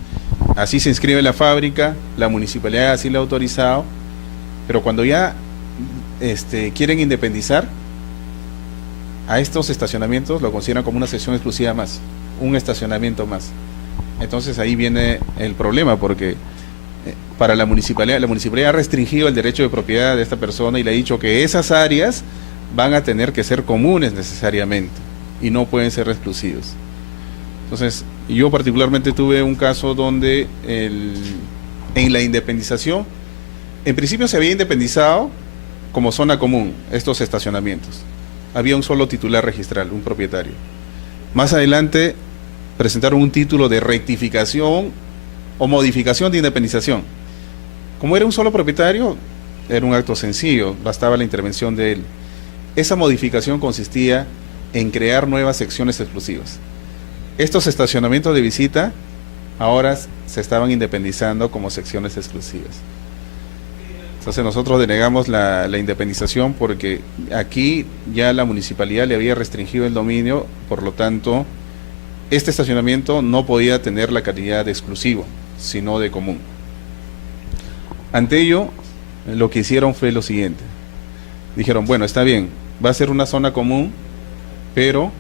así se inscribe la fábrica, la municipalidad así lo ha autorizado, pero cuando ya quieren independizar, a estos estacionamientos lo consideran como una sección exclusiva más, un estacionamiento más. Entonces ahí viene el problema, porque para la municipalidad ha restringido el derecho de propiedad de esta persona y le ha dicho que esas áreas van a tener que ser comunes necesariamente y no pueden ser exclusivos. Entonces, yo particularmente tuve un caso donde en la independización, en principio se había independizado como zona común estos estacionamientos. Había un solo titular registral, un propietario. Más adelante presentaron un título de rectificación o modificación de independización. Como era un solo propietario, era un acto sencillo, bastaba la intervención de él. Esa modificación consistía en crear nuevas secciones exclusivas. Estos estacionamientos de visita ahora se estaban independizando como secciones exclusivas. Entonces nosotros denegamos la independización porque aquí ya la municipalidad le había restringido el dominio, por lo tanto este estacionamiento no podía tener la calidad de exclusivo, sino de común. Ante ello, lo que hicieron fue lo siguiente. Dijeron, bueno, está bien, va a ser una zona común, pero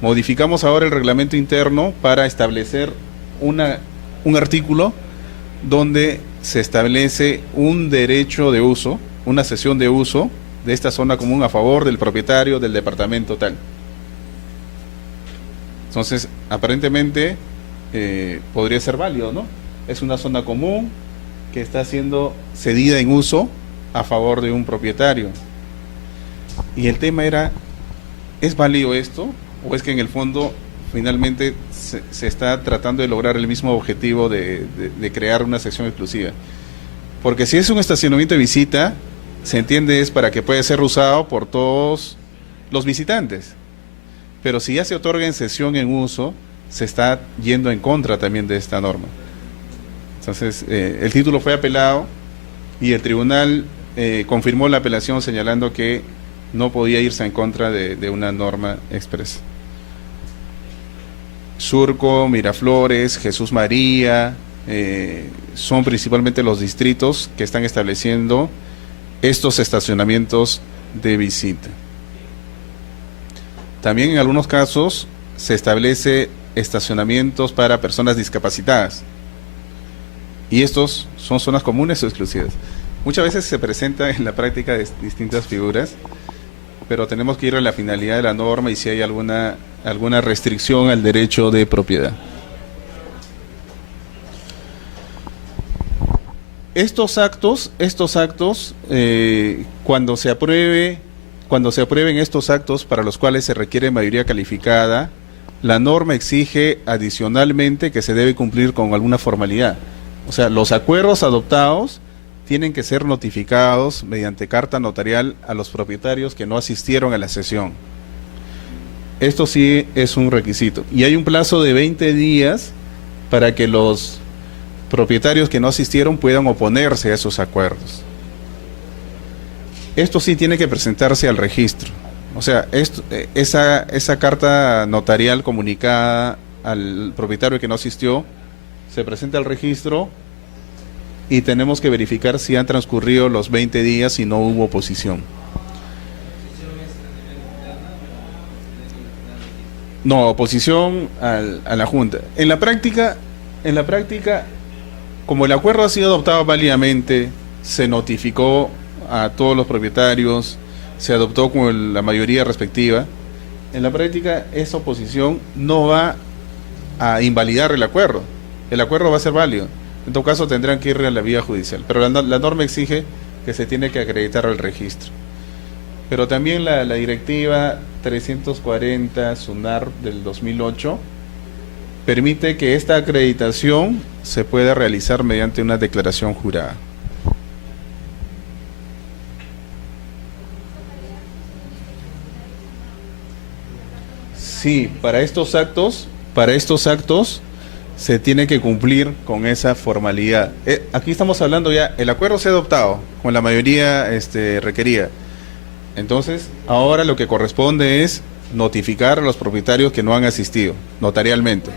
modificamos ahora el reglamento interno para establecer un artículo donde se establece un derecho de uso, una cesión de uso de esta zona común a favor del propietario del departamento tal. Entonces, aparentemente podría ser válido, ¿no? Es una zona común que está siendo cedida en uso a favor de un propietario. Y el tema era, ¿es válido esto? ¿O es que en el fondo finalmente se está tratando de lograr el mismo objetivo de crear una sección exclusiva? Porque si es un estacionamiento de visita, se entiende es para que pueda ser usado por todos los visitantes. Pero si ya se otorga en cesión en uso, se está yendo en contra también de esta norma. Entonces, el título fue apelado y el tribunal confirmó la apelación señalando que no podía irse en contra de una norma expresa. Surco, Miraflores, Jesús María, son principalmente los distritos que están estableciendo estos estacionamientos de visita. También en algunos casos se establece estacionamientos para personas discapacitadas. Y estos son zonas comunes o exclusivas. Muchas veces se presenta en la práctica de distintas figuras, pero tenemos que ir a la finalidad de la norma y si hay alguna restricción al derecho de propiedad. Estos actos, cuando se aprueben estos actos para los cuales se requiere mayoría calificada, la norma exige adicionalmente que se debe cumplir con alguna formalidad. O sea, los acuerdos adoptados tienen que ser notificados mediante carta notarial a los propietarios que no asistieron a la sesión. Esto sí es un requisito. Y hay un plazo de 20 días para que los propietarios que no asistieron puedan oponerse a esos acuerdos. Esto sí tiene que presentarse al registro. O sea, esa carta notarial comunicada al propietario que no asistió se presenta al registro y tenemos que verificar si han transcurrido los 20 días y no hubo oposición. No, oposición a la Junta. En la práctica, como el acuerdo ha sido adoptado válidamente, se notificó a todos los propietarios, se adoptó con la mayoría respectiva. En la práctica, esa oposición no va a invalidar el acuerdo va a ser válido. En todo caso tendrán que ir a la vía judicial, pero la norma exige que se tiene que acreditar al registro. Pero también la directiva 340 SUNAR del 2008 permite que esta acreditación se pueda realizar mediante una declaración jurada. Sí, para estos actos se tiene que cumplir con esa formalidad. Aquí estamos hablando ya, el acuerdo se ha adoptado con la mayoría requerida. Entonces, ahora lo que corresponde es notificar a los propietarios que no han asistido notarialmente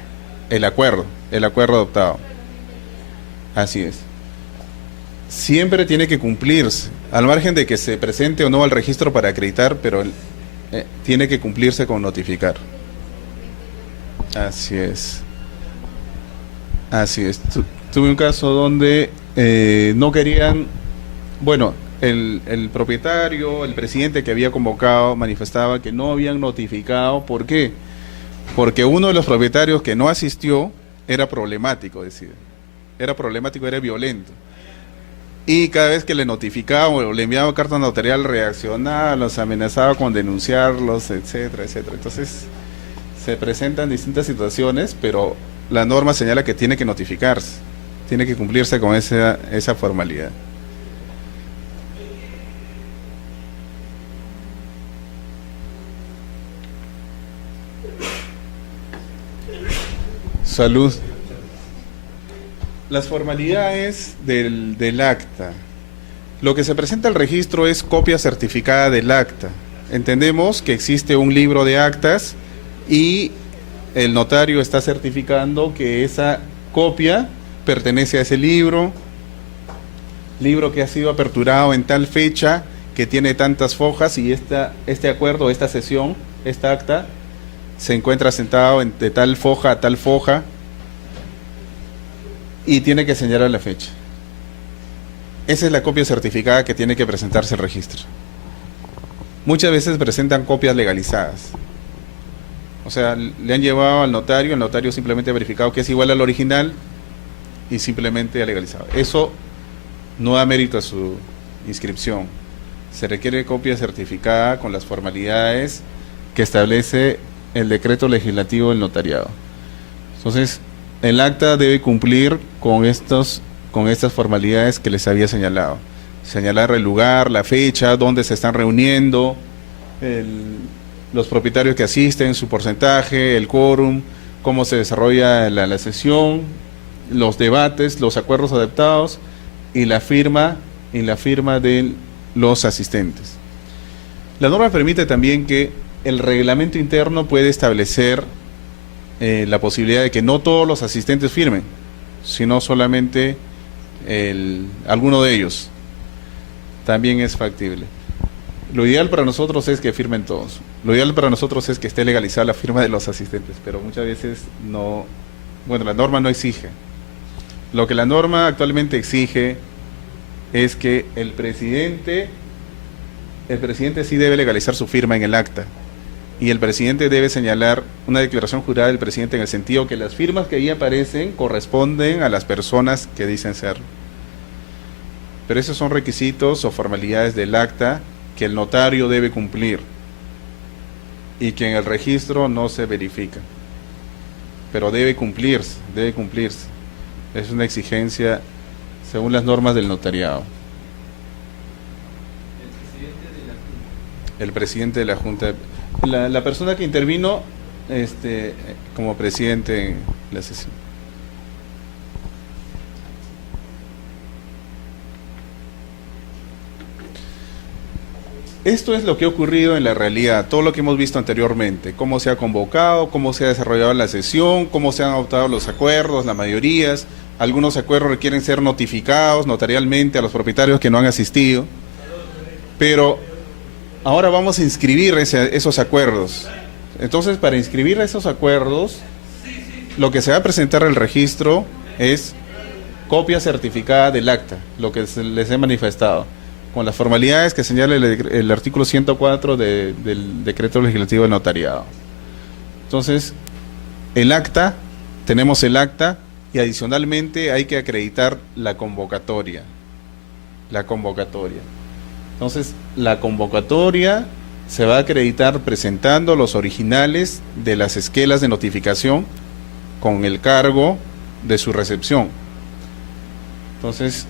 el acuerdo adoptado. Así es. Siempre tiene que cumplirse, al margen de que se presente o no al registro para acreditar, pero tiene que cumplirse con notificar. Así es. Tuve un caso donde no querían, bueno, el propietario, el presidente que había convocado manifestaba que no habían notificado. ¿Por qué? Porque uno de los propietarios que no asistió era problemático, decía. Era violento. Y cada vez que le notificaba o le enviaba carta notarial reaccionaba, los amenazaba con denunciarlos, etcétera, etcétera. Entonces se presentan distintas situaciones, pero la norma señala que tiene que notificarse, tiene que cumplirse con esa formalidad. Salud. Las formalidades del acta. Lo que se presenta al registro es copia certificada del acta. Entendemos que existe un libro de actas y el notario está certificando que esa copia pertenece a ese libro que ha sido aperturado en tal fecha, que tiene tantas fojas, y este acuerdo, esta sesión, esta acta, se encuentra sentado de tal foja a tal foja, y tiene que señalar la fecha. Esa es la copia certificada que tiene que presentarse al registro. Muchas veces presentan copias legalizadas. O sea, le han llevado al notario, el notario simplemente ha verificado que es igual al original y simplemente ha legalizado. Eso no da mérito a su inscripción. Se requiere copia certificada con las formalidades que establece el decreto legislativo del notariado. Entonces, el acta debe cumplir con estas formalidades que les había señalado. Señalar el lugar, la fecha, dónde se están reuniendo, los propietarios que asisten, su porcentaje, el quórum, cómo se desarrolla la sesión, los debates, los acuerdos adoptados y la firma de los asistentes. La norma permite también que el reglamento interno puede establecer la posibilidad de que no todos los asistentes firmen, sino solamente alguno de ellos. También es factible. Lo ideal para nosotros es que firmen todos. Lo ideal para nosotros es que esté legalizada la firma de los asistentes, pero muchas veces no. Bueno, la norma no exige. Lo que la norma actualmente exige es que el presidente sí debe legalizar su firma en el acta, y el presidente debe señalar una declaración jurada del presidente en el sentido que las firmas que ahí aparecen corresponden a las personas que dicen ser. Pero esos son requisitos o formalidades del acta que el notario debe cumplir y que en el registro no se verifica. Pero debe cumplirse. Es una exigencia según las normas del notariado. El presidente de la Junta. La persona que intervino como presidente en la sesión. Esto es lo que ha ocurrido en la realidad, todo lo que hemos visto anteriormente, cómo se ha convocado, cómo se ha desarrollado la sesión, cómo se han adoptado los acuerdos, las mayorías. Algunos acuerdos requieren ser notificados notarialmente a los propietarios que no han asistido, pero ahora vamos a inscribir esos acuerdos. Entonces, para inscribir esos acuerdos, lo que se va a presentar al registro es copia certificada del acta, lo que les he manifestado, con las formalidades que señala el artículo 104 del decreto legislativo del notariado. Entonces, tenemos el acta, y adicionalmente hay que acreditar la convocatoria. Entonces, la convocatoria se va a acreditar presentando los originales de las esquelas de notificación con el cargo de su recepción. Entonces,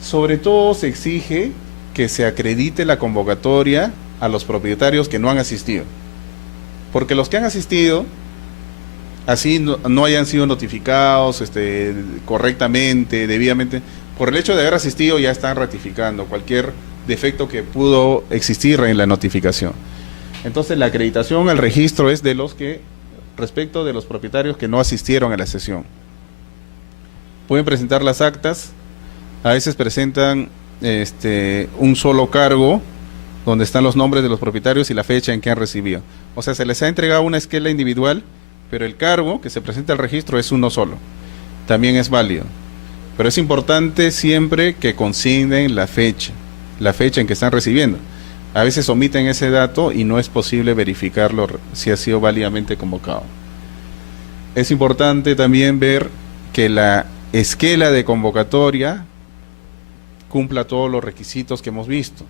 sobre todo se exige que se acredite la convocatoria a los propietarios que no han asistido, porque los que han asistido, así no hayan sido notificados correctamente, debidamente, por el hecho de haber asistido ya están ratificando cualquier defecto que pudo existir en la notificación. Entonces, la acreditación al registro es respecto de los propietarios que no asistieron a la sesión. Pueden presentar las actas. A veces presentan un solo cargo donde están los nombres de los propietarios y la fecha en que han recibido. O sea, se les ha entregado una esquela individual, pero el cargo que se presenta al registro es uno solo. También es válido. Pero es importante siempre que consignen la fecha en que están recibiendo. A veces omiten ese dato y no es posible verificarlo si ha sido válidamente convocado. Es importante también ver que la esquela de convocatoria cumpla todos los requisitos que hemos visto: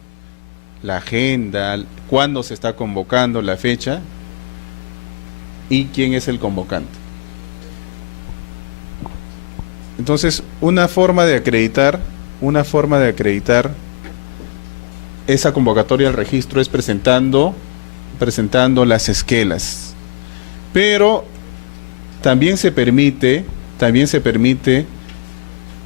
la agenda, cuándo se está convocando, la fecha y quién es el convocante. Entonces, una forma de acreditar esa convocatoria al registro es presentando las esquelas. Pero también se permite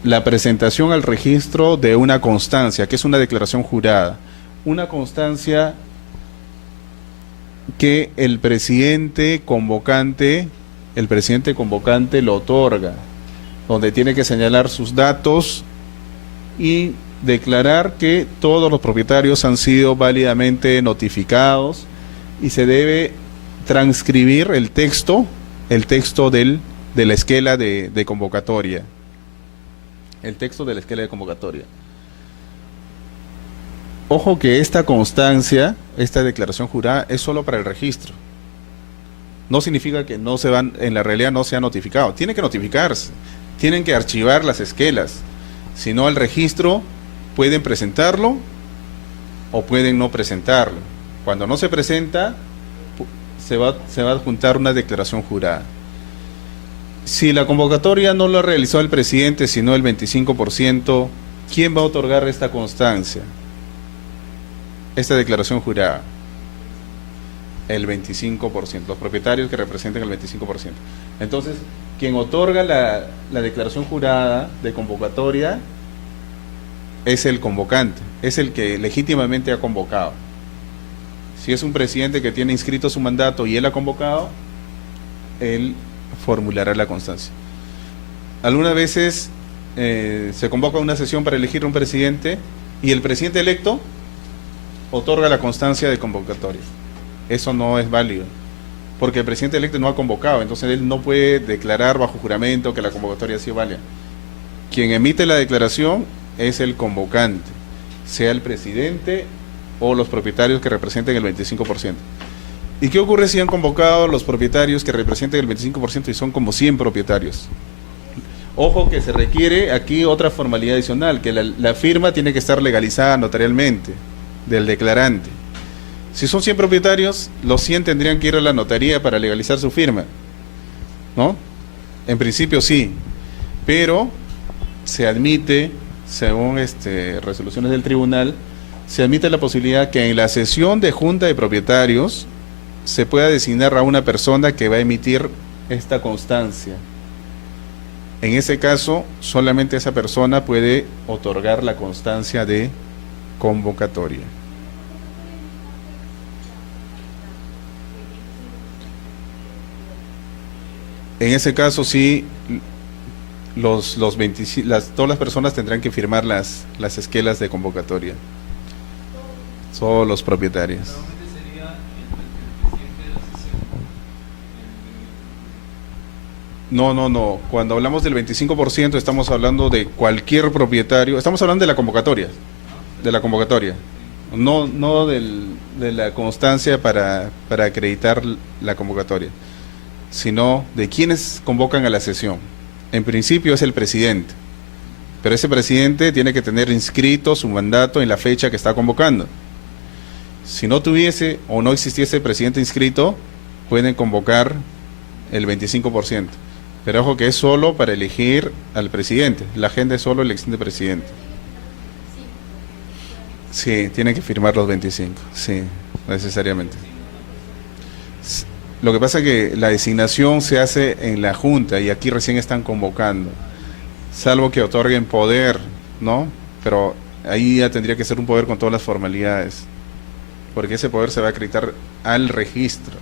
la presentación al registro de una constancia, que es una declaración jurada. Una constancia que el presidente convocante lo otorga, donde tiene que señalar sus datos y declarar que todos los propietarios han sido válidamente notificados, y se debe transcribir el texto de la esquela de convocatoria. El texto de la esquela de convocatoria. Ojo que esta constancia, esta declaración jurada, es solo para el registro. No significa que no se van, en la realidad no se ha notificado. Tiene que notificarse, tienen que archivar las esquelas. Si no, al registro pueden presentarlo o pueden no presentarlo. Cuando no se presenta, se va a adjuntar una declaración jurada. Si la convocatoria no lo realizó el presidente, sino el 25%, ¿quién va a otorgar esta constancia? Esta declaración jurada. El 25%, los propietarios que representen el 25%. Entonces, quien otorga la declaración jurada de convocatoria es el convocante, es el que legítimamente ha convocado. Si es un presidente que tiene inscrito su mandato y él ha convocado, él formulará la constancia. Algunas veces se convoca una sesión para elegir un presidente y el presidente electo otorga la constancia de convocatoria. Eso no es válido, porque el presidente electo no ha convocado, entonces él no puede declarar bajo juramento que la convocatoria ha sido válida. Quien emite la declaración es el convocante, sea el presidente o los propietarios que representen el 25%. ¿Y qué ocurre si han convocado los propietarios que representen el 25% y son como 100 propietarios? Ojo que se requiere aquí otra formalidad adicional, que la firma tiene que estar legalizada notarialmente del declarante. Si son 100 propietarios, los 100 tendrían que ir a la notaría para legalizar su firma, ¿no? En principio sí, pero se admite, según resoluciones del tribunal, se admite la posibilidad que en la sesión de junta de propietarios se pueda designar a una persona que va a emitir esta constancia. En ese caso, solamente esa persona puede otorgar la constancia de convocatoria. En ese caso sí, todas las personas tendrán que firmar las esquelas de convocatoria. Todos los propietarios. Normalmente sería el presidente de la sesión. No. Cuando hablamos del 25% estamos hablando de cualquier propietario. Estamos hablando de la convocatoria. No de la constancia para acreditar la convocatoria, sino de quienes convocan a la sesión. En principio es el presidente, pero ese presidente tiene que tener inscrito su mandato en la fecha que está convocando. Si no tuviese o no existiese presidente inscrito, pueden convocar el 25%. Pero ojo que es solo para elegir al presidente. La agenda es solo elección de presidente. Sí, tienen que firmar los 25. Sí, necesariamente. Lo que pasa es que la designación se hace en la junta y aquí recién están convocando. Salvo que otorguen poder, ¿no? Pero ahí ya tendría que ser un poder con todas las formalidades, porque ese poder se va a acreditar al registro.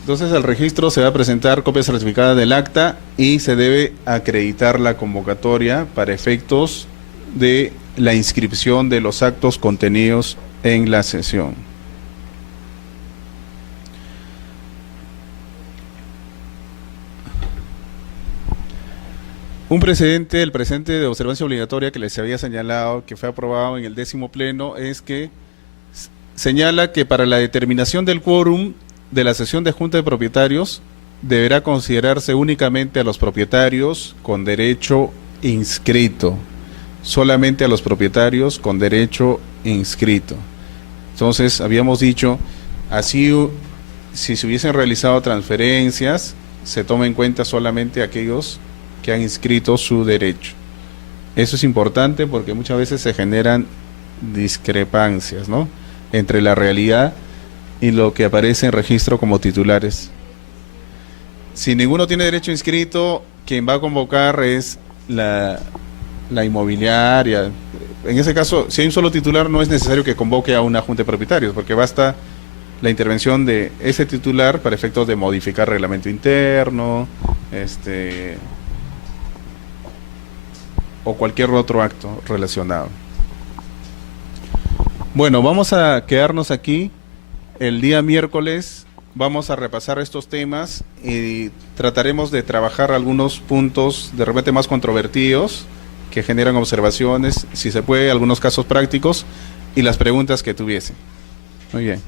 Entonces al registro se va a presentar copia certificada del acta y se debe acreditar la convocatoria para efectos de la inscripción de los actos contenidos en la sesión. Un precedente, el precedente de observancia obligatoria que les había señalado, que fue aprobado en el 10º pleno, es que señala que para la determinación del quórum de la sesión de junta de propietarios deberá considerarse únicamente a los propietarios con derecho inscrito, solamente a los propietarios con derecho inscrito. Entonces, habíamos dicho, así si se hubiesen realizado transferencias, se toma en cuenta solamente aquellos que han inscrito su derecho. Eso es importante porque muchas veces se generan discrepancias, ¿no?, entre la realidad y lo que aparece en registro como titulares. Si ninguno tiene derecho inscrito, quien va a convocar es la inmobiliaria, En ese caso, si hay un solo titular, no es necesario que convoque a una junta de propietarios, porque basta la intervención de ese titular para efectos de modificar reglamento interno, o cualquier otro acto relacionado. Bueno, vamos a quedarnos aquí. El día miércoles vamos a repasar estos temas y trataremos de trabajar algunos puntos de repente más controvertidos que generan observaciones, si se puede, algunos casos prácticos y las preguntas que tuviesen. Muy bien.